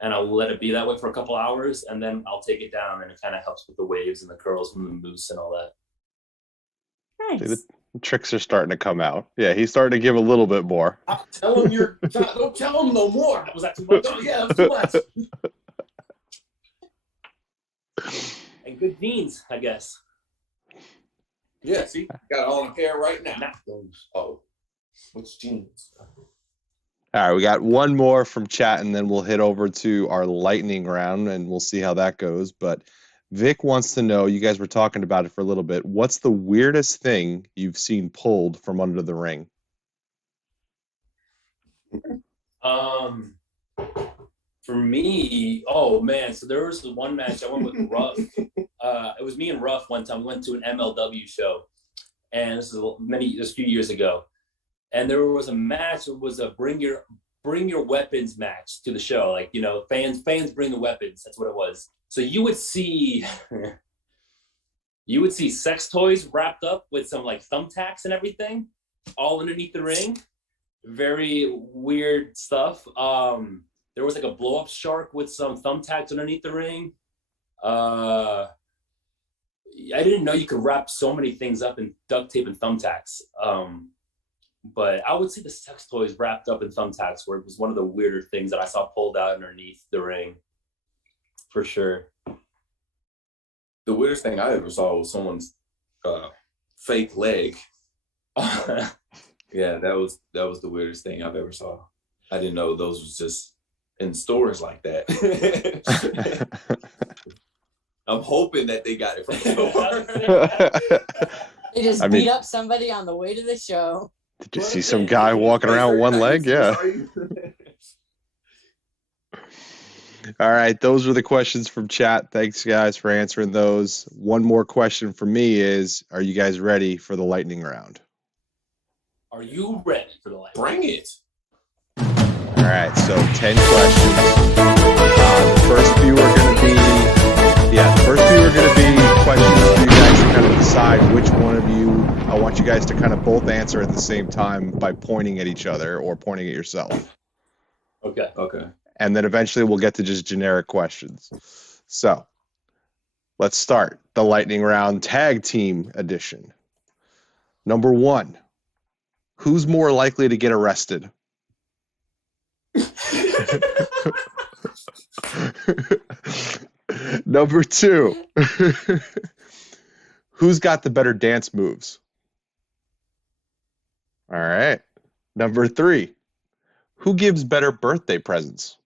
and I'll let it be that way for a couple hours, and then I'll take it down, and it kind of helps with the waves and the curls from the mousse and all that. See, the Nice. tricks are starting to come out. Yeah, he's starting to give a little bit more. Tell him don't tell him no more. Was that too much? Oh, yeah, that was too much. And good genes, I guess. Yeah, see, got it on a pair right now. Not those. Oh, which jeans? All right, we got one more from chat, and then we'll hit over to our lightning round, and we'll see how that goes. But Vic wants to know, you guys were talking about it for a little bit. What's the weirdest thing you've seen pulled from under the ring? For me, oh man, so there was the one match I went with Ruff. It was me and Ruff one time. We went to an MLW show, and this is a few years ago. And there was a match. It was a bring your weapons match to the show. Like, you know, fans bring the weapons. That's what it was. So you would see sex toys wrapped up with some like thumbtacks and everything, all underneath the ring. Very weird stuff. There was like a blow up shark with some thumbtacks underneath the ring. I didn't know you could wrap so many things up in duct tape and thumbtacks. But I would say the sex toys wrapped up in thumbtacks where it was one of the weirder things that I saw pulled out underneath the ring, for sure. The weirdest thing I ever saw was someone's fake leg. Yeah, that was the weirdest thing I've ever saw. I didn't know those was just in stores like that. I'm hoping that they got it from the store. They just beat up somebody on the way to the show. Did you see some guy walking around with one leg? Yeah. All right, those were the questions from chat. Thanks, guys, for answering those. One more question for me is, are you guys ready for the lightning round? Are you ready for the lightning? Bring it. All right, so 10 questions. The first few are going to be questions for you guys to kind of decide which one of you. I want you guys to kind of both answer at the same time by pointing at each other or pointing at yourself. Okay. And then eventually we'll get to just generic questions. So let's start the lightning round tag team edition. Number 1, who's more likely to get arrested? Number 2, who's got the better dance moves? All right. Number 3, who gives better birthday presents?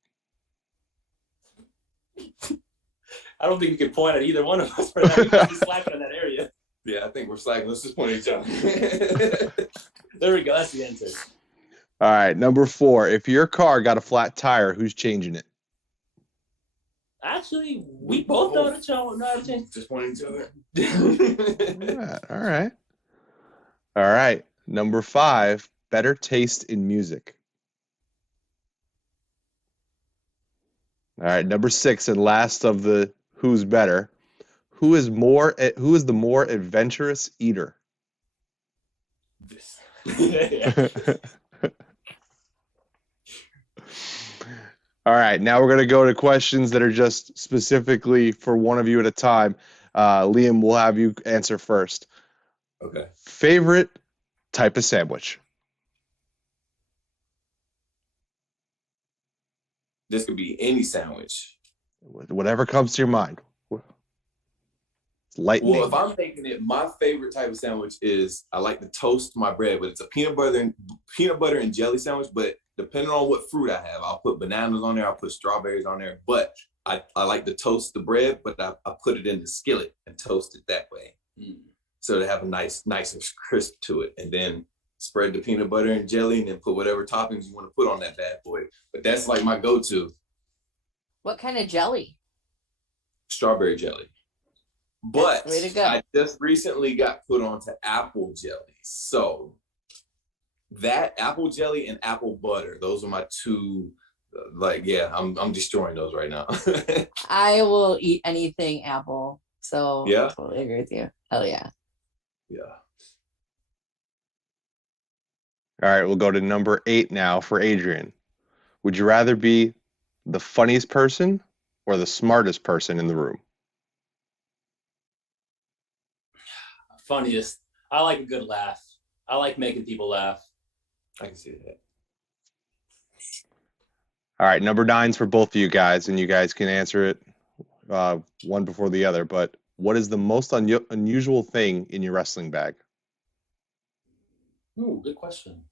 I don't think you can point at either one of us for that. We're probably slacking in that area. Yeah, I think we're slacking. Let's just point at each other. There we go. That's the answer. All right. Number 4, if your car got a flat tire, who's changing it? Actually, we both know the show. Not change. Just pointing at each other. Yeah, all right. All right. Number 5, better taste in music. All right. Number 6, and last of the who's better, who is the more adventurous eater? All right, now we're going to go to questions that are just specifically for one of you at a time. Liam, we'll have you answer first. Okay. Favorite type of sandwich? This could be any sandwich. Whatever comes to your mind. It's lightning. Well, if I'm making it, my favorite type of sandwich is I like to toast my bread, but it's a peanut butter and jelly sandwich. But depending on what fruit I have, I'll put bananas on there, I'll put strawberries on there. But I like to toast the bread, but I put it in the skillet and toast it that way. So to have a nicer crisp to it. And then spread the peanut butter and jelly and then put whatever toppings you want to put on that bad boy. But that's like my go-to. What kind of jelly? Strawberry jelly. But way to go. I just recently got put onto apple jelly. So that apple jelly and apple butter, those are my two, I'm destroying those right now. I will eat anything apple. So Yeah. I totally agree with you. Hell yeah. Yeah. All right, we'll go to number 8 now for Adrian. Would you rather be the funniest person or the smartest person in the room? Funniest. I like a good laugh. I like making people laugh. I can see that. All right, number 9's for both of you guys, and you guys can answer it one before the other. But what is the most unusual thing in your wrestling bag? Ooh, good question.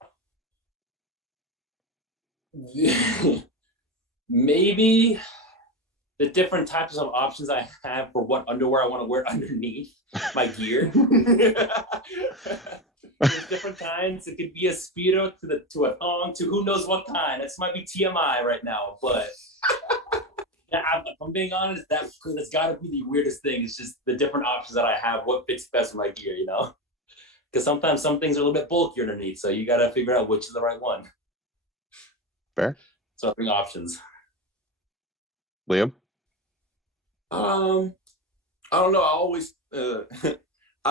Maybe the different types of options I have for what underwear I want to wear underneath my gear. There's different kinds. It could be a Speedo to a thong to who knows what kind. This might be TMI right now, but if I'm being honest, that's got to be the weirdest thing. It's just the different options that I have, what fits best with my gear, you know? Because sometimes some things are a little bit bulkier underneath, so you got to figure out which is the right one. Fair. So I bring options. Liam? I don't know. I always, I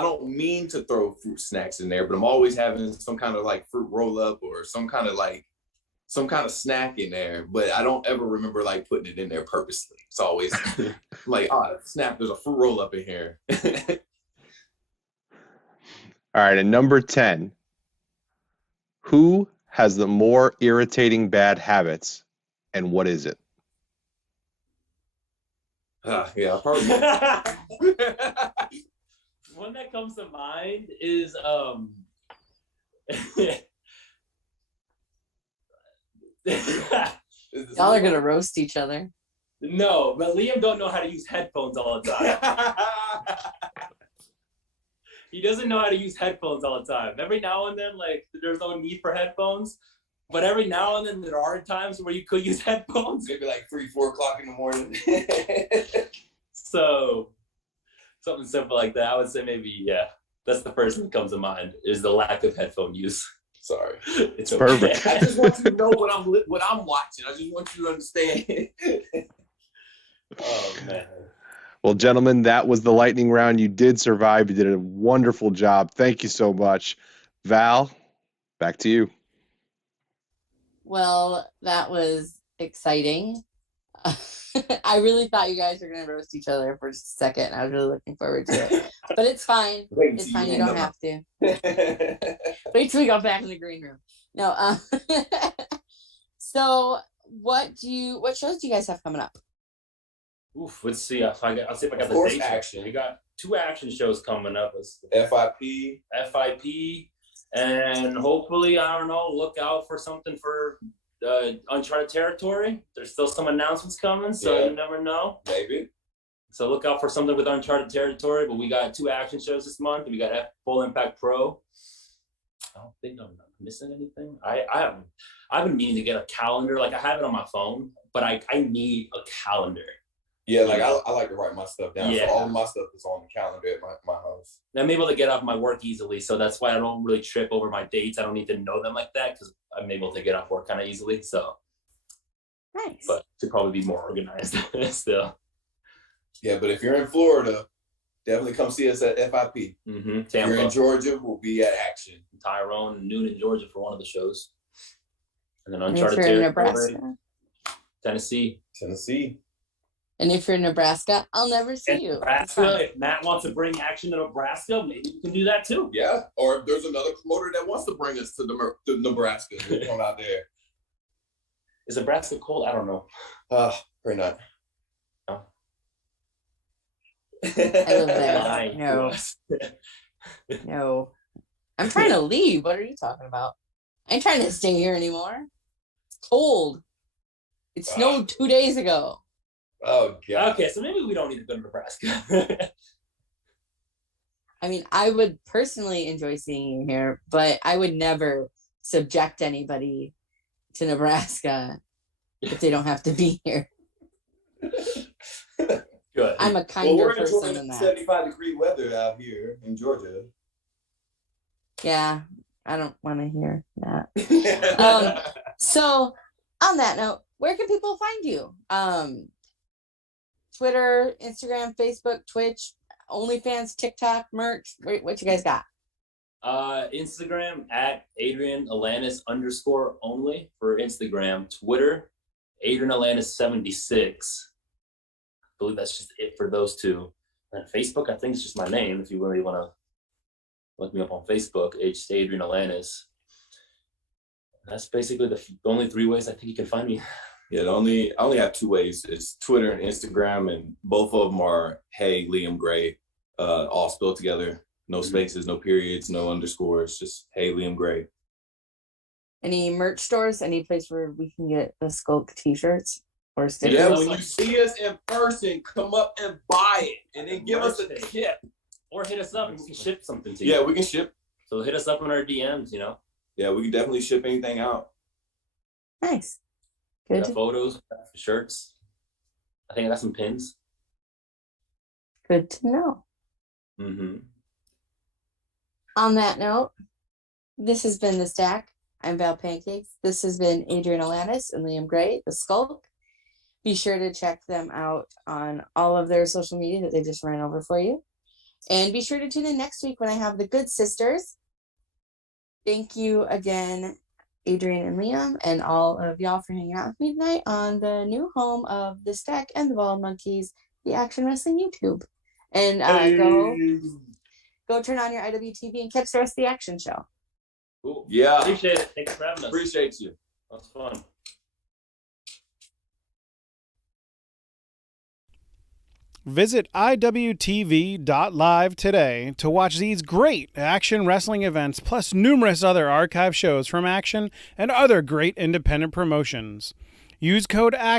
don't mean to throw fruit snacks in there, but I'm always having some kind of like fruit roll up or some kind of snack in there, but I don't ever remember like putting it in there purposely. It's always like, oh, snap, there's a fruit roll up in here. All right, and number 10. Who has the more irritating bad habits, and what is it? Yeah, probably. One that comes to mind is Y'all are gonna roast each other. No, but Liam don't know how to use headphones all the time. He doesn't know how to use headphones all the time. Every now and then, like, there's no need for headphones, but every now and then there are times where you could use headphones. Maybe like 3-4 o'clock in the morning. So something simple like that. I would say maybe, yeah, that's the first thing that comes to mind is the lack of headphone use. Sorry. It's okay. Perfect. I just want you to know what I'm watching. I just want you to understand. Oh, man. Well, gentlemen, that was the lightning round. You did survive. You did a wonderful job. Thank you so much. Val, back to you. Well, that was exciting. I really thought you guys were going to roast each other for just a second. I was really looking forward to it. But it's fine. It's fine. You don't have to. Wait till we go back in the green room. No. So what shows do you guys have coming up? Oof, let's see if I got Of the course, dates. action. We got 2 action shows coming up. FIP. FIP, and hopefully, I don't know, look out for something for Uncharted Territory. There's still some announcements coming, so Yeah. you never know. Maybe. So look out for something with Uncharted Territory, but we got 2 action shows this month. We got Full Impact Pro. I don't think I'm missing anything. I've been meaning to get a calendar. Like, I have it on my phone, but I need a calendar. Yeah, like I like to write my stuff down. Yeah. So all of my stuff is on the calendar at my house. I'm able to get off my work easily, so that's why I don't really trip over my dates. I don't need to know them like that because I'm able to get off work kind of easily. So, Nice. but to probably be more organized still. Yeah, but if you're in Florida, definitely come see us at FIP. Mm-hmm. If you're in Georgia, we'll be at Action. Tyrone, noon in Georgia for one of the shows, and then And if Uncharted you're in Territory, Nebraska. Tennessee. And if you're in Nebraska, I'll never see And you. Nebraska. If Matt wants to bring action to Nebraska, maybe we can do that too. Yeah, or if there's another promoter that wants to bring us to Nebraska, we'll come out there. Is Nebraska cold? I don't know. Probably not. No. I live there. Lying to No. us. No. I'm trying to leave. What are you talking about? I ain't trying to stay here anymore. It's cold. It snowed 2 days ago. Oh God. Okay, so maybe we don't need to go to Nebraska. I mean, I would personally enjoy seeing you here, but I would never subject anybody to Nebraska if they don't have to be here. Good. I'm a kinder we're person enjoying than that. 75-degree weather out here in Georgia. Yeah, I don't want to hear that. So, on that note, where can people find you? Twitter, Instagram, Facebook, Twitch, OnlyFans, TikTok, merch. What you guys got? Instagram at Adrian Alanis _only for Instagram. Twitter, Adrian Alanis 76. I believe that's just it for those 2. And Facebook, I think it's just my name if you really want to look me up on Facebook. It's Adrian Alanis. That's basically the only 3 ways I think you can find me. Yeah, I only have 2 ways. It's Twitter and Instagram, and both of them are Hey Liam Gray, all spelled together. No spaces, no periods, no underscores. Just Hey Liam Gray. Any merch stores? Any place where we can get the Skulk t-shirts or stickers? Yeah, when you see us in person, come up and buy it, and then give us a tip. Or hit us up and we can ship something to you. Yeah, we can ship. So hit us up on our DMs, you know? Yeah, we can definitely ship anything out. Nice. We Good. got photos, shirts. I think I got some pins. Good to know. Mm-hmm. On that note, this has been The Stack. I'm Val Pancakes. This has been Adrian Alanis and Liam Gray, the Skulk. Be sure to check them out on all of their social media that they just ran over for you. And be sure to tune in next week when I have the Good Sisters. Thank you again, Adrian and Liam, and all of y'all for hanging out with me tonight on the new home of The Stack and the Bald Monkeys, the Action Wrestling YouTube. And go turn on your IWTV and catch the rest of the action show. Cool. Yeah. Appreciate it. Thanks for having us. Appreciate you. That was fun. Visit iwtv.live today to watch these great action wrestling events, plus numerous other archive shows from Action and other great independent promotions. Use code